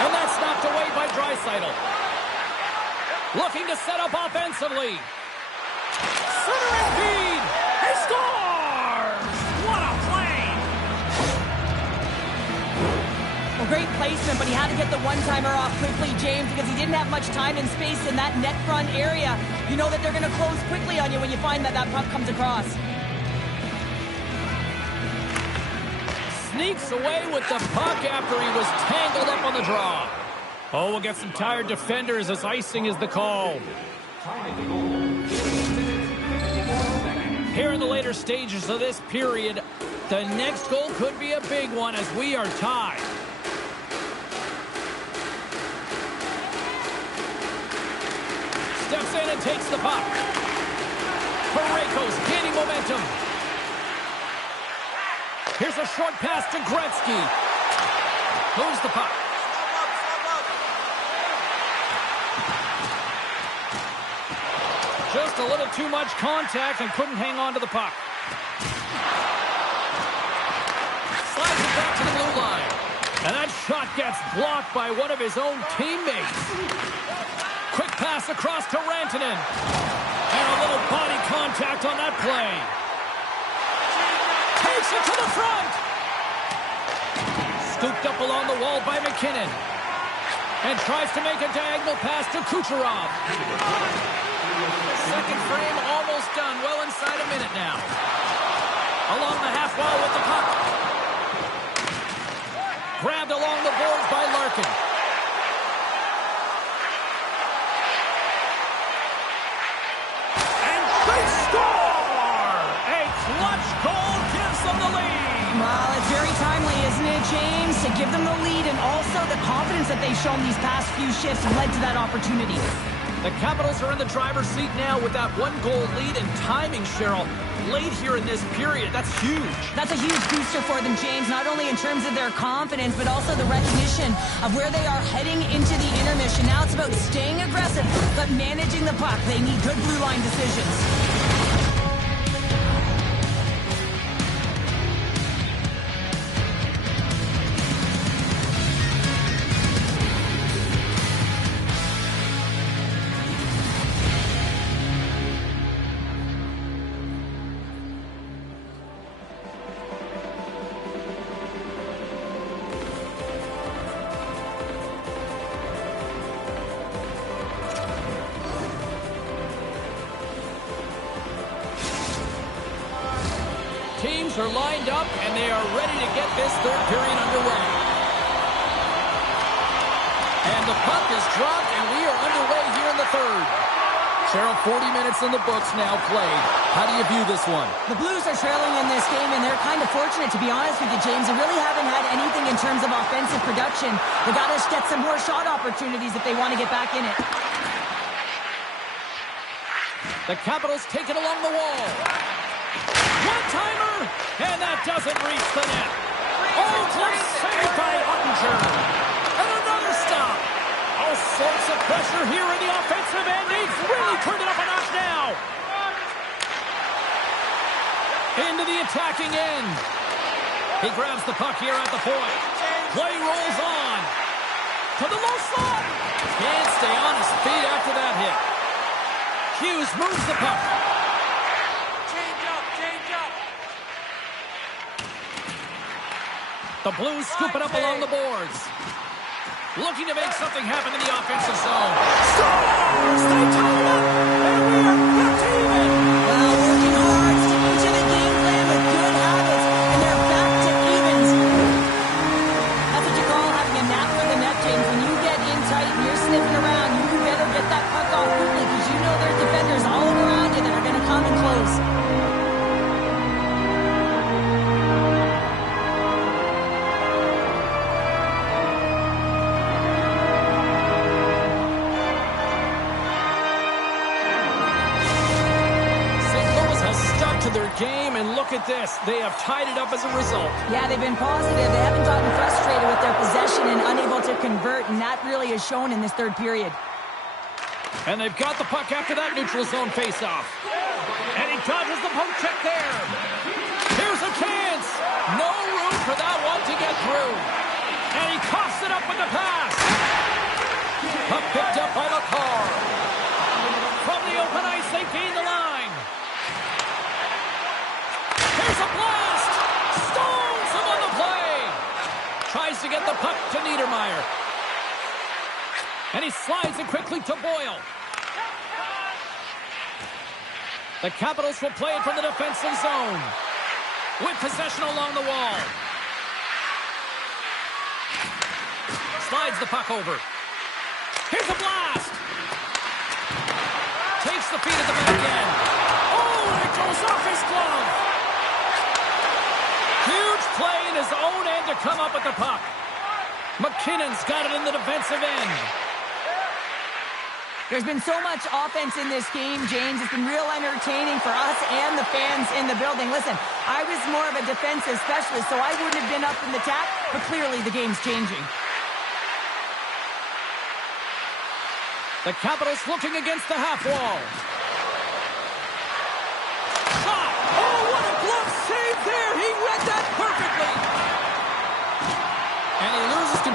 And that's knocked away by Draisaitl. Looking to set up offensively. Centering feed. He scores! What a play! Well, great placement, but he had to get the one-timer off quickly, James, because he didn't have much time and space in that net front area. You know that they're going to close quickly on you when you find that puck comes across. Sneaks away with the puck after he was tangled up on the draw. Oh, we'll get some tired defenders as icing is the call. Here in the later stages of this period, the next goal could be a big one as we are tied. Steps in and takes the puck. Parayko's gaining momentum. Here's a short pass to Gretzky. Moves the puck. Just a little too much contact and couldn't hang on to the puck. Slides it back to the blue line. And that shot gets blocked by one of his own teammates. Quick pass across to Rantanen. And a little body contact on that play. Takes it to the front. Scooped up along the wall by McKinnon. And tries to make a diagonal pass to Kucherov. Second frame almost done. Well inside a minute now. Along the half wall with the puck. Grabbed along the boards by Larkin. And they score! A clutch goal gives them the lead. Well, it's very timely, isn't it, James? To give them the lead and also the confidence that they've shown these past few shifts led to that opportunity. The Capitals are in the driver's seat now with that one-goal lead and timing, Cheryl. Late here in this period, that's huge. That's a huge booster for them, James, not only in terms of their confidence, but also the recognition of where they are heading into the intermission. Now it's about staying aggressive, but managing the puck. They need good blue line decisions. Teams are lined up, and they are ready to get this third period underway. And the puck is dropped, and we are underway here in the third. Cheryl, 40 minutes in the books now played. How do you view this one? The Blues are trailing in this game, and they're kind of fortunate, to be honest with you, James. They really haven't had anything in terms of offensive production. They got to get some more shot opportunities if they want to get back in it. The Capitals take it along the wall. One-timer, and that doesn't reach the net. Oh, close save by Ottinger. And another stop. All sorts of pressure here in the offensive end. He's really turned it up a notch now. Into the attacking end. He grabs the puck here at the point. Play rolls on. To the low slot. Can't stay on his feet after that hit. Hughes moves the puck. The Blues scoop it up along the boards. Looking to make something happen in the offensive zone. Scores! They tie it up! And we are back even! Well, working hard, sticking to the game plan with good habits, and they're back to evens. That's what you call having a knack for the net, James. When you get in tight and you're sniffing around, you better get that puck off quickly because you know there's defenders all around you that are going to come in close. Their game, and look at this. They have tied it up as a result. Yeah, they've been positive. They haven't gotten frustrated with their possession and unable to convert, and that really is shown in this third period. And they've got the puck after that neutral zone face-off. And he dodges the poke check there. Here's a chance. No room for that one to get through. And he coughs it up with the pass. Puck picked up by McCarr. From the open ice, they gain the line. Here's a blast! Stones him on the play! Tries to get the puck to Niedermeyer. And he slides it quickly to Boyle. The Capitals will play it from the defensive zone. With possession along the wall. Slides the puck over. Here's a blast! Takes the feet at the back end. Oh, and it goes off his glove! Huge play in his own end to come up with the puck. McKinnon's got it in the defensive end. There's been so much offense in this game, James. It's been real entertaining for us and the fans in the building. Listen, I was more of a defensive specialist, so I wouldn't have been up in the attack, but clearly the game's changing. The Capitals looking against the half wall.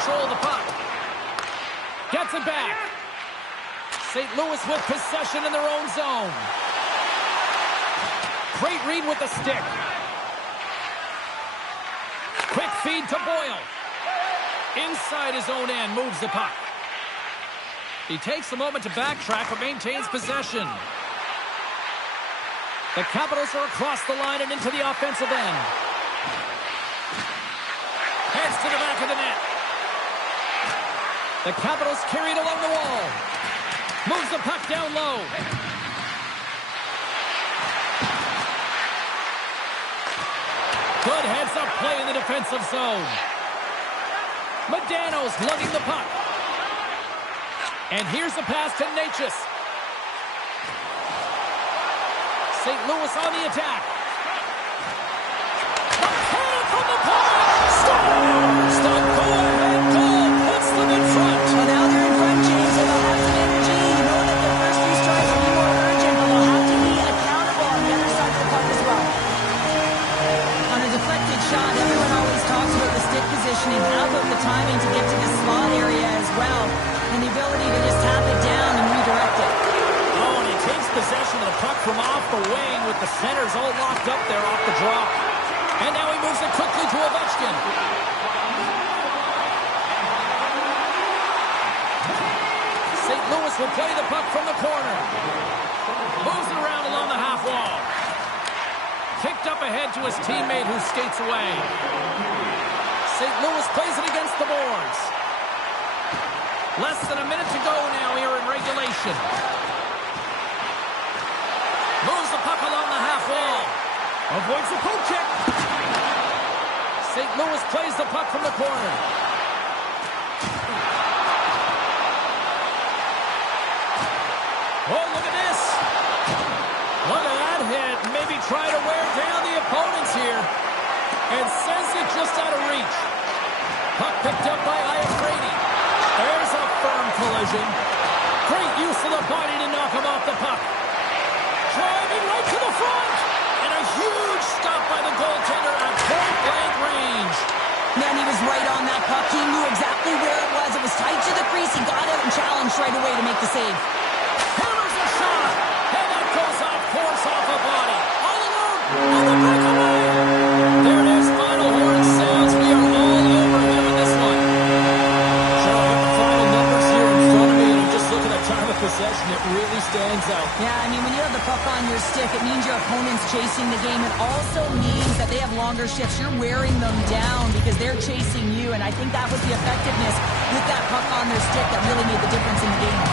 control of the puck. Gets it back. St. Louis with possession in their own zone. Great read with the stick. Quick feed to Boyle. Inside his own end, moves the puck. He takes a moment to backtrack, but maintains possession. The Capitals are across the line and into the offensive end. Heads to the back of the net. The Capitals carry it along the wall. Moves the puck down low. Good heads-up play in the defensive zone. Modano's lugging the puck. And here's the pass to Necas. St. Louis on the attack. McCann from the point. Scores! The go-ahead goal puts them in front. Well, now they're in front, James, and they'll have some energy. You know that their first few strikes will be more urgent, but they'll have to be accountable on the other side of the puck as well. On a deflected shot, everyone always talks about the stick positioning. How about the timing to get to the slot area as well, and the ability to just tap it down and redirect it. Oh, and he takes possession of the puck from off the wing with the centers all locked up there off the draw. And now he moves it quickly to Ovechkin. St. Louis will play the puck from the corner. Moves it around along the half wall. Kicked up ahead to his teammate who skates away. St. Louis plays it against the boards. Less than a minute to go now here in regulation. Moves the puck along the half wall. Avoids the poke check. St. Louis plays the puck from the corner. Oh, look at this. Look at that hit. Maybe try to wear down the opponents here. And sends it just out of reach. Puck picked up by Iafrate. There's a firm collision. Great use of the body to knock him off the puck. Driving right to the front. And a huge stop by the goaltender at point-blank range. Man, he was right on that puck. He knew exactly where it was. It was tight to the crease. He got out and challenged right away to make the save. Hammers a shot. And that goes off course off a body. All alone on the breakaway. There it is. Final horn sounds. We are all over here in this one. Sure, I've got the final numbers here in front of me. And I'm just looking at time of possession. It really stands out. Yeah, I mean, when you have the puck on your stick, it means your opponent's chasing the game. It also means that they have longer shifts. You're wearing them down because they're chasing you, and I think that was the effectiveness with that puck on their stick that really made the difference in the game.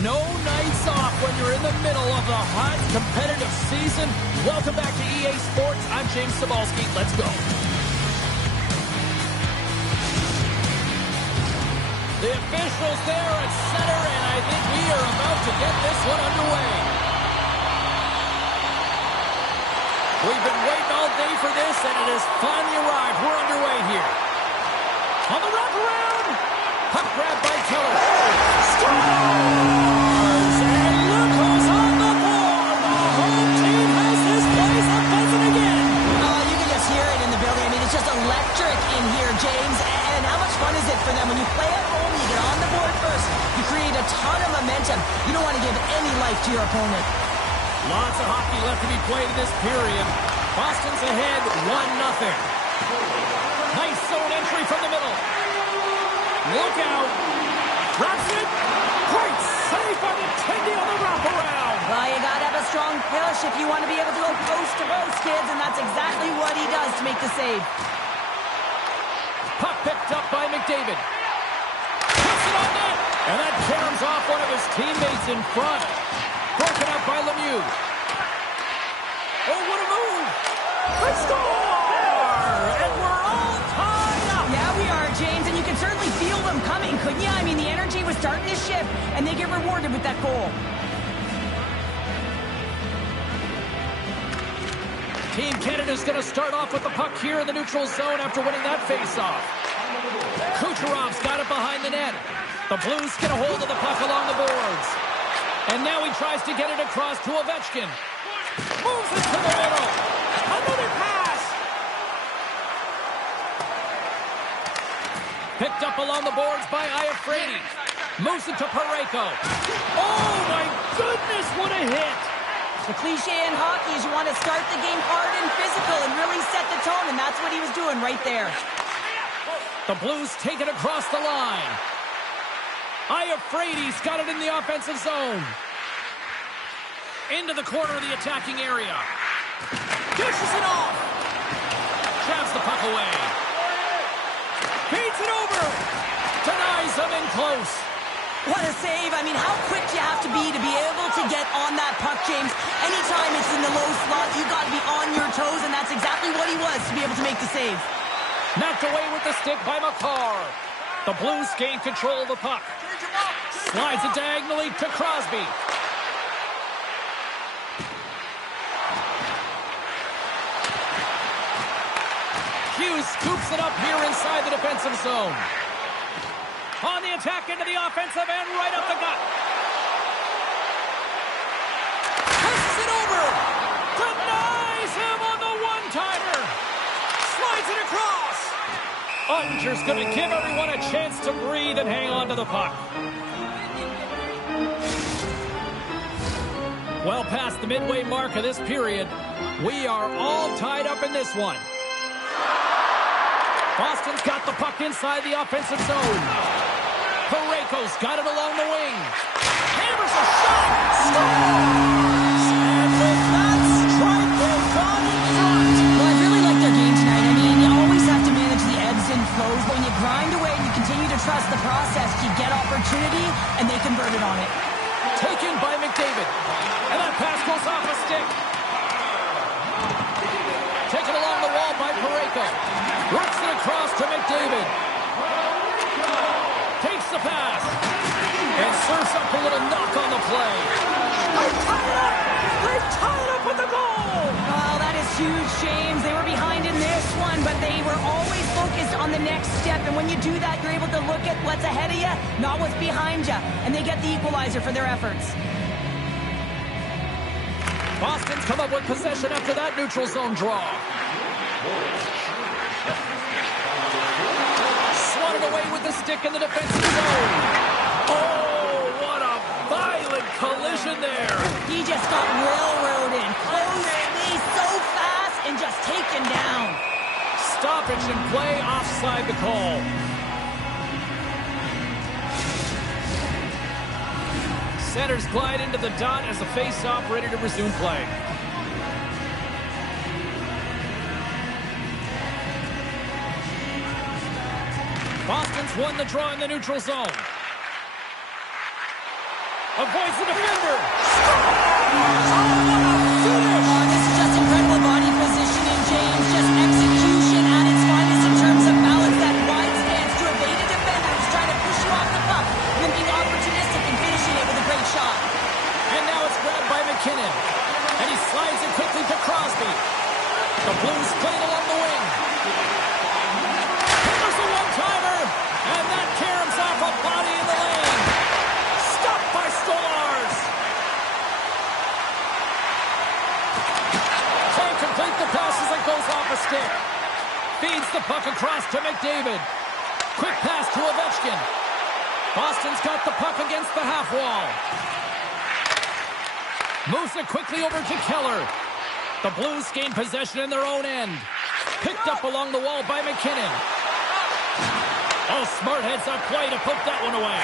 No nights off when you're in the middle of the hot, competitive season. Welcome back to EA Sports. I'm James Cybulski. Let's go. The officials there at center, and I think we are about to get this one underway. We've been waiting all day for this, and it has finally arrived. We're underway here. On the wraparound. Puck grab by Keller. Scores! And look who's on the board. The home team has this place a buzzing again. You can just hear it in the building. I mean, it's just electric in here, James. And how much fun is it for them when you play at home, you get on the board first, you create a ton of momentum. You don't want to give any life to your opponent. Lots of hockey left to be played in this period. Boston's ahead 1-0. Nice zone entry from the middle. Look out. Drops it. Great save by the Tendy on the wraparound. Well, you got to have a strong push if you want to be able to go coast to coast, kids, and that's exactly what he does to make the save. Puck picked up by McDavid. Puts it on net. And that caroms off one of his teammates in front. Broken up by Lemieux. Oh, what a move. They score! And we're all tied up. Yeah, we are, James, and you can certainly feel them coming, couldn't you? I mean, the energy was starting to shift, and they get rewarded with that goal. Team Canada's going to start off with the puck here in the neutral zone after winning that face-off. Kucherov's got it behind the net. The Blues get a hold of the puck along the boards. And now he tries to get it across to Ovechkin. Moves it to the middle. Another pass. Picked up along the boards by Iafrate. Moves it to Parayko. Oh, my goodness, what a hit. The cliche in hockey is you want to start the game hard and physical and really set the tone, and that's what he was doing right there. The Blues take it across the line. Iafrate's got it in the offensive zone. Into the corner of the attacking area. Dishes it off. Grabs the puck away. Feeds it over. Denies him in close. What a save. I mean, how quick do you have to be able to get on that puck, James? Anytime it's in the low slot, you got to be on your toes, and that's exactly what he was to be able to make the save. Knocked away with the stick by Makar. The Blues gain control of the puck. Slides it diagonally to Crosby. Hughes scoops it up here inside the defensive zone. On the attack into the offensive end, right up the gut. Pushes it over. Denies him on the one-timer. Slides it across. Ottinger's going to give everyone a chance to breathe and hang on to the puck. Well past the midway mark of this period, we are all tied up in this one. Boston's got the puck inside the offensive zone. Parayko's got it along the wing. Hammers a shot. Scores! And with that strike, they've gone in front. Well, I really like their game tonight. I mean, you always have to manage the ebbs and flows. But when you grind away and you continue to trust the process, you get opportunity, and they converted on it. Taken by McDavid. And that pass goes off a stick. Taken along the wall by Parayko. Works it across to McDavid. Takes the pass. And serves up a little knock on the play. They've tied it up. They've tied it up with the goal. Oh, that is huge, James. They were behind in this one, but they were always focused on the next step. And when you do that, you're able to look at what's ahead of you, not what's behind you. And they get the equalizer for their efforts. Boston's come up with possession after that neutral zone draw. Swatted away with the stick in the defensive zone. Oh, what a violent collision there. He just got railroaded. Close space so fast and just taken down. Stoppage and play offside the call. Centers glide into the dot as the face-off ready to resume play. Boston's won the draw in the neutral zone. Avoids the defender. This is just incredible body positioning, James. Just execution at its finest in terms of balance. That wide stance to evade a defender who's trying to push you off the puck. And then being opportunistic and finishing it with a great shot. And now it's grabbed by McKinnon. And he slides it quickly to Crosby. The Blues play it along the wing. There's a one-timer. And that caroms off a body in the lane. Stopped by Stolarz. Can't complete the pass as it goes off a stick. Feeds the puck across to McDavid. Quick pass to Ovechkin. Boston's got the puck against the half wall. Moves it quickly over to Keller. The Blues gain possession in their own end. Picked up along the wall by McKinnon. Oh, smart heads up play to poke that one away.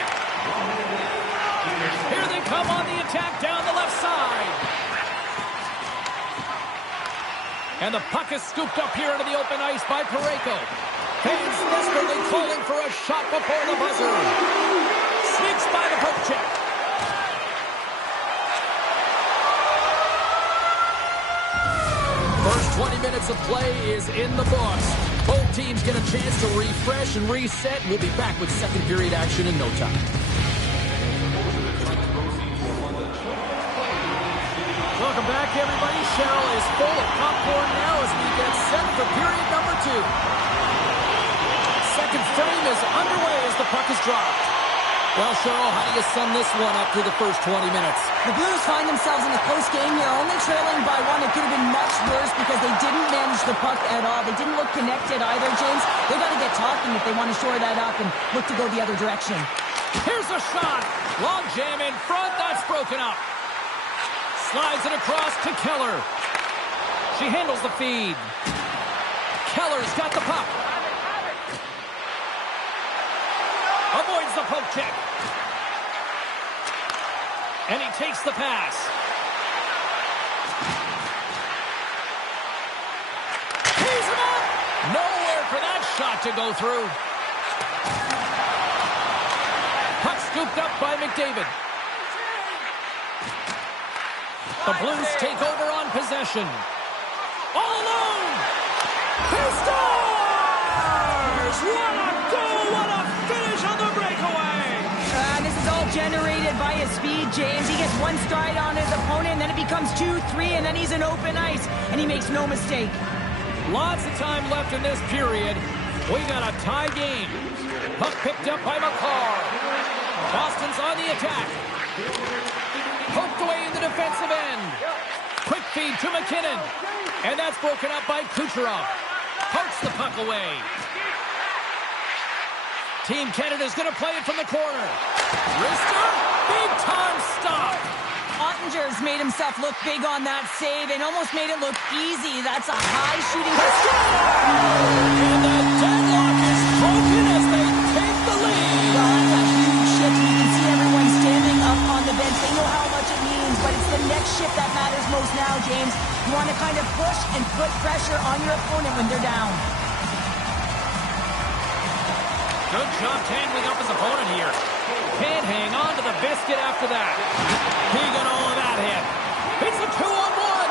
Here they come on the attack down the left side. And the puck is scooped up here into the open ice by Parayko. Fans desperately calling for a shot before the buzzer. Sneaks by the poke check. First 20 minutes of play is in the books. Both teams get a chance to refresh and reset. We'll be back with second period action in no time. Welcome back, everybody. Cheryl is full of popcorn now as we get set for period number 2. Second frame is underway as the puck is dropped. Well, Cheryl, how do you sum this one up through the first 20 minutes? The Blues find themselves in a close game here, only trailing by 1. It could have been much worse because they didn't manage the puck at all. They didn't look connected either, James. They got to get talking if they want to shore that up and look to go the other direction. Here's a shot. Long jam in front. That's broken up. Slides it across to Keller. She handles the feed. Keller's got the puck. Avoids the poke check. And he takes the pass. Tees him up. Nowhere for that shot to go through. Puck scooped up by McDavid. The Blues take over on possession. All alone. He scores! What a goal! What a finish on the breakaway! This is all generated by his speed, James. He gets one stride on his opponent, and then it becomes 2, 3, and then he's in open ice, and he makes no mistake. Lots of time left in this period. We got a tie game. Puck picked up by McCarr. Boston's on the attack. Poked away in the defensive end. Quick feed to McKinnon. And that's broken up by Kucherov. Pokes the puck away. Team Canada's going to play it from the corner. Wrister, big time stop. Ottinger's made himself look big on that save and almost made it look easy. That's a high shooting. And the deadlock is broken as they take the lead. Well, that's a huge shift. You can see everyone standing up on the bench. They know how much it means, but it's the next shift that matters most now, James. You want to kind of push and put pressure on your opponent when they're down. Good job tangling up his opponent here. Can't hang on to the biscuit after that. He got all of that hit. It's a 2-on-1.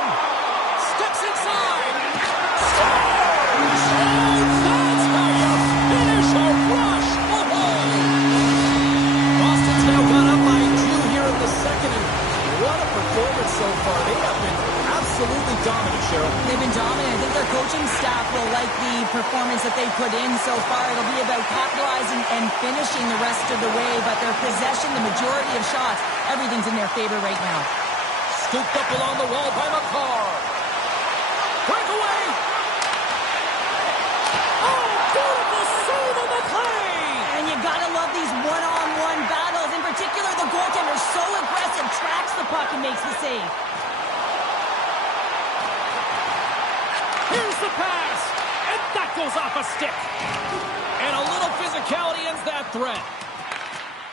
Steps inside. Scores! Oh, that's how you finish a rush. Oh. Boston's now gone up by 2 here in the second. And what a performance so far. They have been absolutely dominant, Cheryl. They've been dominant. I think their coaching staff will like the performance that they put in so far. It'll be about capitalizing and finishing the rest of the way, but their possession, the majority of shots, everything's in their favor right now. Scooped up along the wall by McCarr. Breakaway! Oh, beautiful save of McLean! And you gotta love these one-on-one battles. In particular, the goaltender so aggressive, tracks the puck and makes the save. Here's the pass, and that goes off a stick. And a little physicality ends that threat.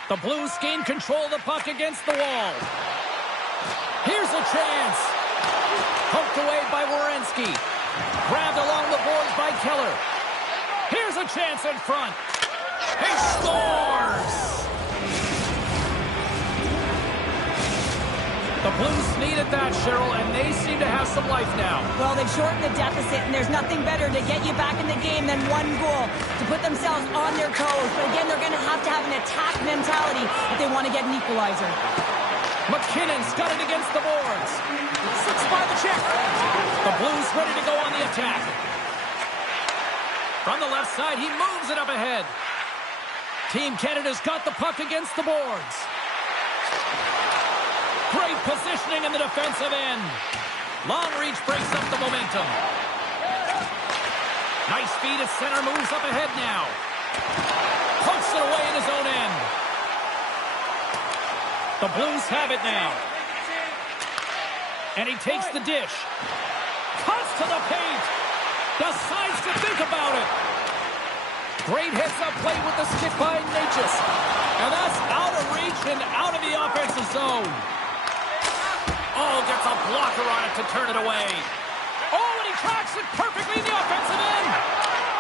The Blues gain control of the puck against the wall. Here's a chance. Poked away by Werenski. Grabbed along the boards by Keller. Here's a chance in front. He scores! The Blues needed that, Cheryl, and they seem to have some life now. Well, they've shortened the deficit, and there's nothing better to get you back in the game than one goal to put themselves on their toes. But again, they're going to have an attack mentality if they want to get an equalizer. McKinnon's got it against the boards. Sits by the check. The Blues ready to go on the attack. From the left side, he moves it up ahead. Team Canada's got the puck against the boards. Great positioning in the defensive end. Long reach breaks up the momentum. Nice feed at center, moves up ahead now. Pokes it away in his own end. The Blues have it now. And he takes the dish. Cuts to the paint. Decides to think about it. Great heads-up play with the stick by Natchez. And that's out of reach and out of the offensive zone. Oh, gets a blocker on it to turn it away. Oh, and he tracks it perfectly in the offensive end.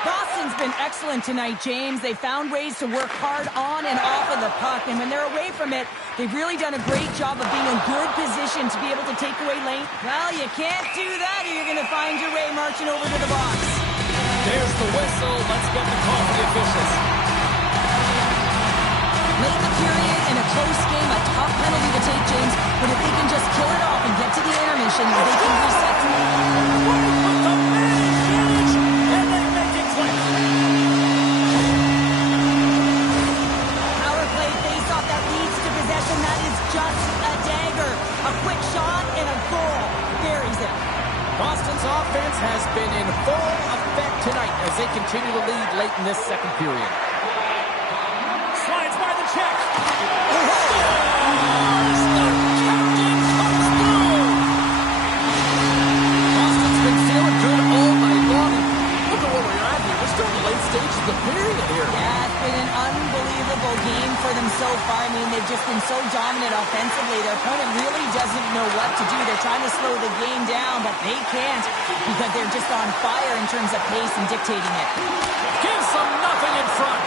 Boston's been excellent tonight, James. They found ways to work hard on and off of the puck, and when they're away from it, they've really done a great job of being in good position to be able to take away lane. Well, you can't do that or you're going to find your way marching over to the box. There's the whistle. Let's get the call for the officials. Late in the period, in a close game, a tough penalty to take, James, but if they can just kill it off and get to the intermission, they can reset. And they make it click. Power play face-off that leads to possession. That is just a dagger. A quick shot and a goal. Buries it. Boston's offense has been in full effect tonight as they continue to lead late in this second period. Slides by the check. Boston's been feeling good all night long. Look at where we're at here. We're still in the late stages of the period here. Yeah, it's been an unbelievable game for them so far. I mean, they've just been so dominant offensively. Their opponent really doesn't know what to do. They're trying to slow the game down, but they can't because they're just on fire in terms of pace and dictating it. Gives them nothing in front.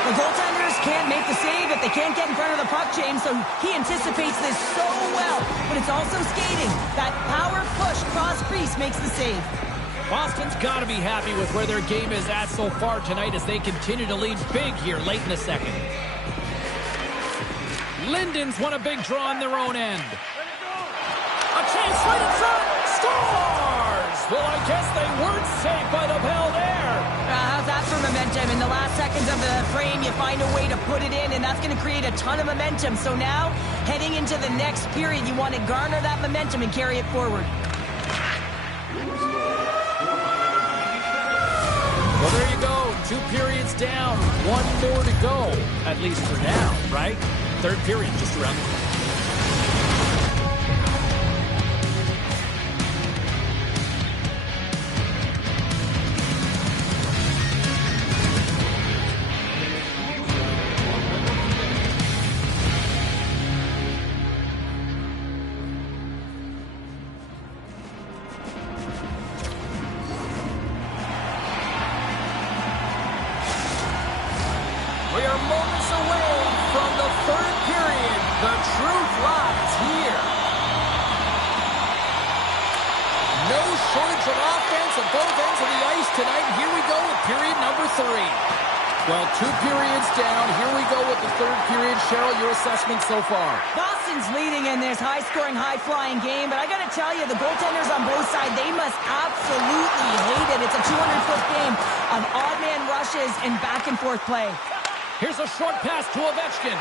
The goaltenders can't make the save, but they can't get in front of the puck, James, so he anticipates this so well. But it's also skating. That power push cross crease makes the save. Boston's got to be happy with where their game is at so far tonight as they continue to lead big here late in the second. Linden's won a big draw on their own end. A chance right in front. Scores! Well, I guess they weren't safe by the bell there. How's that for momentum? In the last seconds of the frame, you find a way to put it in, and that's going to create a ton of momentum. So now, heading into the next period, you want to garner that momentum and carry it forward. Well, there you go. 2 periods down. 1 more to go. At least for now, right? Third period just around the corner. We are moments away from the third period. The truth lies here. No shortage of offense at both ends of the ice tonight. Here we go with period number 3. Well, 2 periods down. Here we go with the third period. Cheryl, your assessment so far? Boston's leading in this high-scoring, high-flying game, but I got to tell you, the goaltenders on both sides, they must absolutely hate it. It's a 200-foot game of odd-man rushes and back-and-forth play. Here's a short pass to Ovechkin.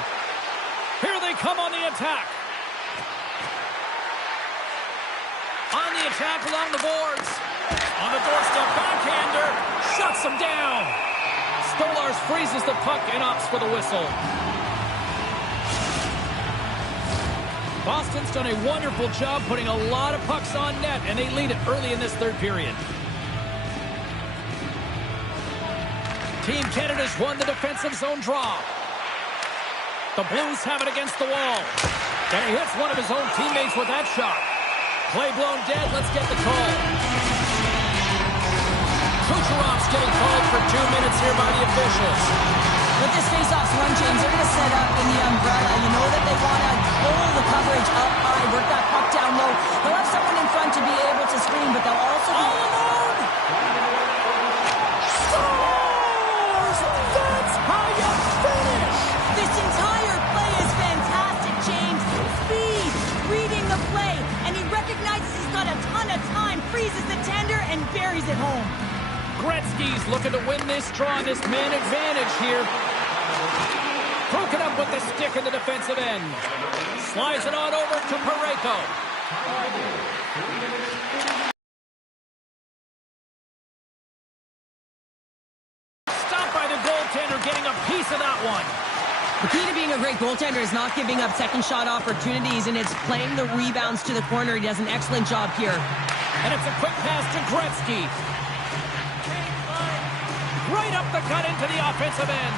Here they come on the attack. On the attack along the boards. On the doorstep, backhander. Shuts them down. Stolarz freezes the puck and opts for the whistle. Boston's done a wonderful job putting a lot of pucks on net, and they lead it early in this third period. Team Canada's won the defensive zone draw. The Blues have it against the wall. And he hits one of his own teammates with that shot. Play blown dead. Let's get the call. Kucherov's getting called for 2 minutes here by the officials. With this face-off's run, James, they're going to set up in the umbrella. You know that they want to pull the coverage up high, work that puck down low. They'll have someone in front to be able to screen, but they'll also be all alone. Scores! That's how you finish! This entire play is fantastic, James. Speed, reading the play, and he recognizes he's got a ton of time, freezes the tender, and buries it home. Gretzky's looking to win this draw, this man advantage here. Broken up with the stick in the defensive end. Slides it on over to Parayko. Stopped by the goaltender, getting a piece of that one. The key to being a great goaltender is not giving up second shot opportunities, and it's playing the rebounds to the corner. He does an excellent job here. And it's a quick pass to Gretzky. Right up the gut into the offensive end.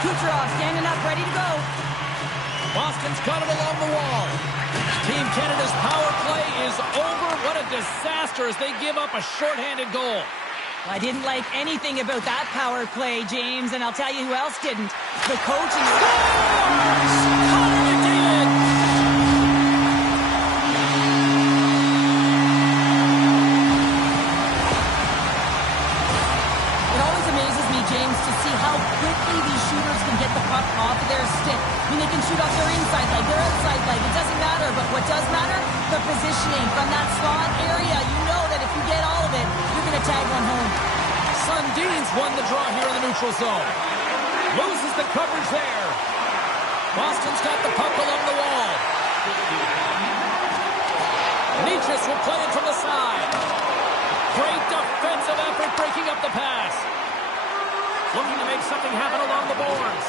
Kucherov standing up, ready to go. Boston's got it along the wall. Team Canada's power play is over. What a disaster as they give up a shorthanded goal. I didn't like anything about that power play, James, and I'll tell you who else didn't. The coach and Connor McDavid! It always amazes me, James, to see how quickly these shooters can get the puck off of their stick. I mean, they can shoot off their inside leg, their outside leg. It doesn't matter, but what does matter? The positioning from that slot area. You know that if you get all of it, you're going to tag one home. Sundin's won the draw here in the neutral zone. Loses the coverage there. Boston's got the puck along the wall. Nichas will play it from the side. Great defensive effort breaking up the pass. Looking to make something happen along the boards.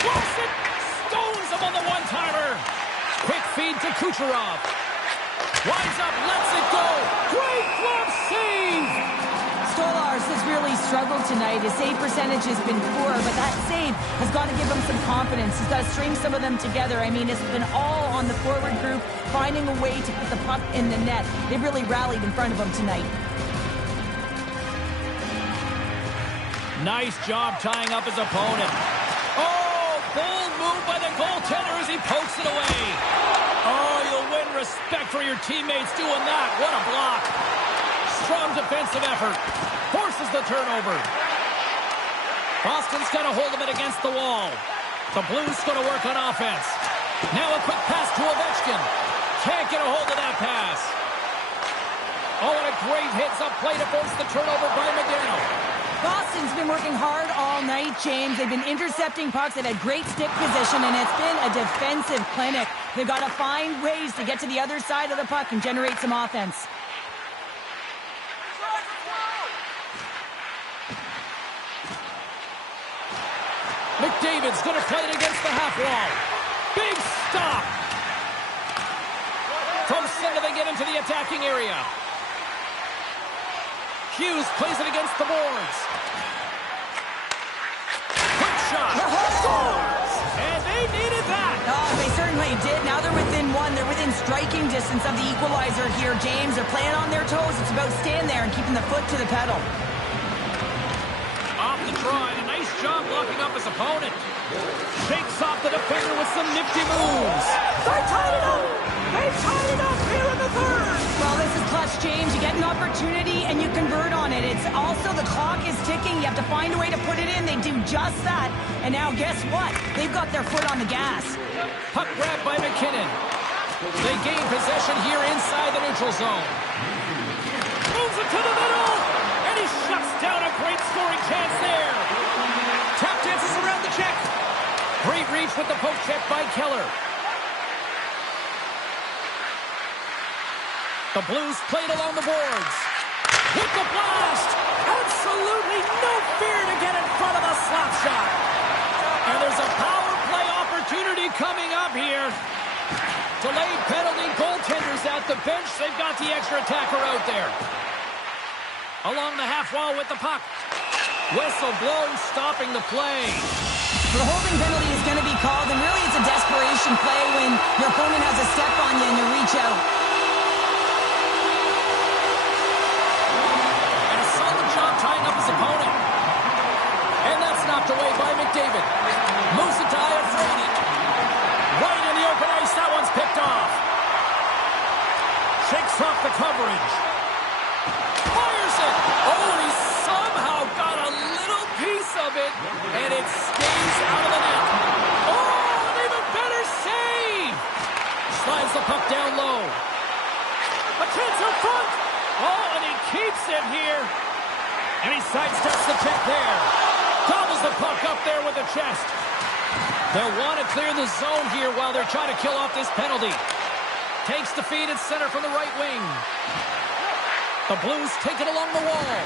Wilson stones him on the one-timer. Quick feed to Kucherov. Winds up, lets it go. Great glove save. Stolarz has really struggled tonight. His save percentage has been poor, but that save has got to give him some confidence. He's got to string some of them together. I mean, it's been all on the forward group, finding a way to put the puck in the net. They've really rallied in front of him tonight. Nice job tying up his opponent. Oh, bold move by the goaltender as he pokes it away. Oh, you'll win respect for your teammates doing that. What a block. Strong defensive effort. Forces the turnover. Boston's got a hold of it against the wall. The Blues going to work on offense. Now a quick pass to Ovechkin. Can't get a hold of that pass. Oh, and a great hits up play to force the turnover by Modano. Boston's been working hard all night, James. They've been intercepting pucks. They've had great stick position, and it's been a defensive clinic. They've got to find ways to get to the other side of the puck and generate some offense. McDavid's going to play it against the half wall. Big stop. From center, they get into the attacking area. Hughes plays it against the boards. Quick shot. Scores! And they needed that. Oh, they certainly did. Now they're within one. They're within striking distance of the equalizer here, James. They're playing on their toes. It's about staying there and keeping the foot to the pedal. Off the draw, and a nice job blocking up his opponent. Shakes off the defender with some nifty moves. They tied it up! They tied it up here in the third! Well, this is clutch, James. You get an opportunity and you convert on it. It's also the clock is ticking. You have to find a way to put it in. They do just that. And now guess what? They've got their foot on the gas. Puck grabbed by McKinnon. They gain possession here inside the neutral zone. Moves it to the middle! And he shuts down a great scoring chance there. Tap dances around the check. Great reach with the poke check by Keller. The Blues played along the boards. With the blast! Absolutely no fear to get in front of a slap shot. And there's a power play opportunity coming up here. Delayed penalty, goaltenders at the bench. They've got the extra attacker out there. Along the half wall with the puck. Whistle blown, stopping the play. The holding penalty is going to be called, and really it's a desperation play when your opponent has a step on you and you reach out. And a solid job tying up his opponent. coverage. Fires it. Oh, he somehow got a little piece of it, and it stays out of the net. Oh, an even better save. Slides the puck down low. A chance up front. Oh, and he keeps it here. And he sidesteps the check there. Gobbles the puck up there with the chest. They'll want to clear the zone here while they're trying to kill off this penalty. Takes the feed at center from the right wing. The Blues take it along the wall.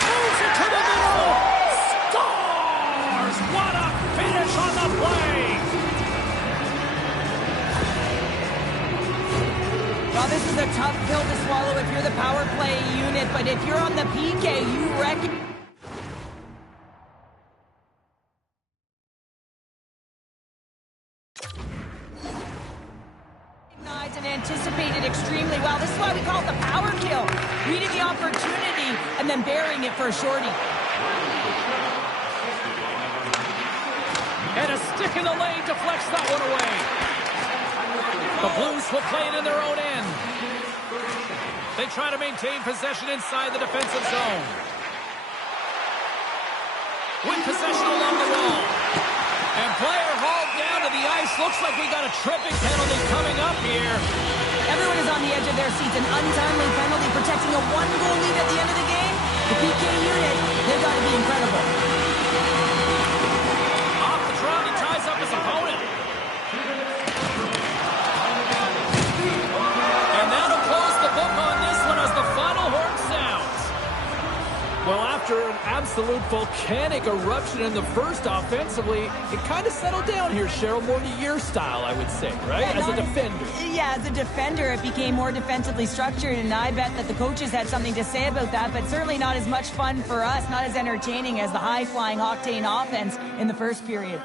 Moves it to the middle. Scores! What a finish on the play! Well, this is a tough pill to swallow if you're the power play unit, but if you're on the PK, you recognize and anticipated extremely well. This is why we call it the power kill. Reading the opportunity and then burying it for a shorty. And a stick in the lane deflects that one away. The Blues will play it in their own end. They try to maintain possession inside the defensive zone. With possession along the wall. And player hauled down to the ice. Looks like we got a tripping penalty coming up here. Everyone is on the edge of their seats. An untimely penalty protecting a one-goal lead at the end of the game. The PK unit, they've got to be incredible. Off the draw, he ties up his opponent. And that'll close the book on this one as the final horn sounds. Well, after an absolute volcanic eruption in the first offensively, it kind of settled down here, Cheryl, more to your style, I would say, right? Yeah, as a defender. As a defender, it became more defensively structured, and I bet that the coaches had something to say about that, but certainly not as much fun for us, not as entertaining as the high-flying octane offense in the first period.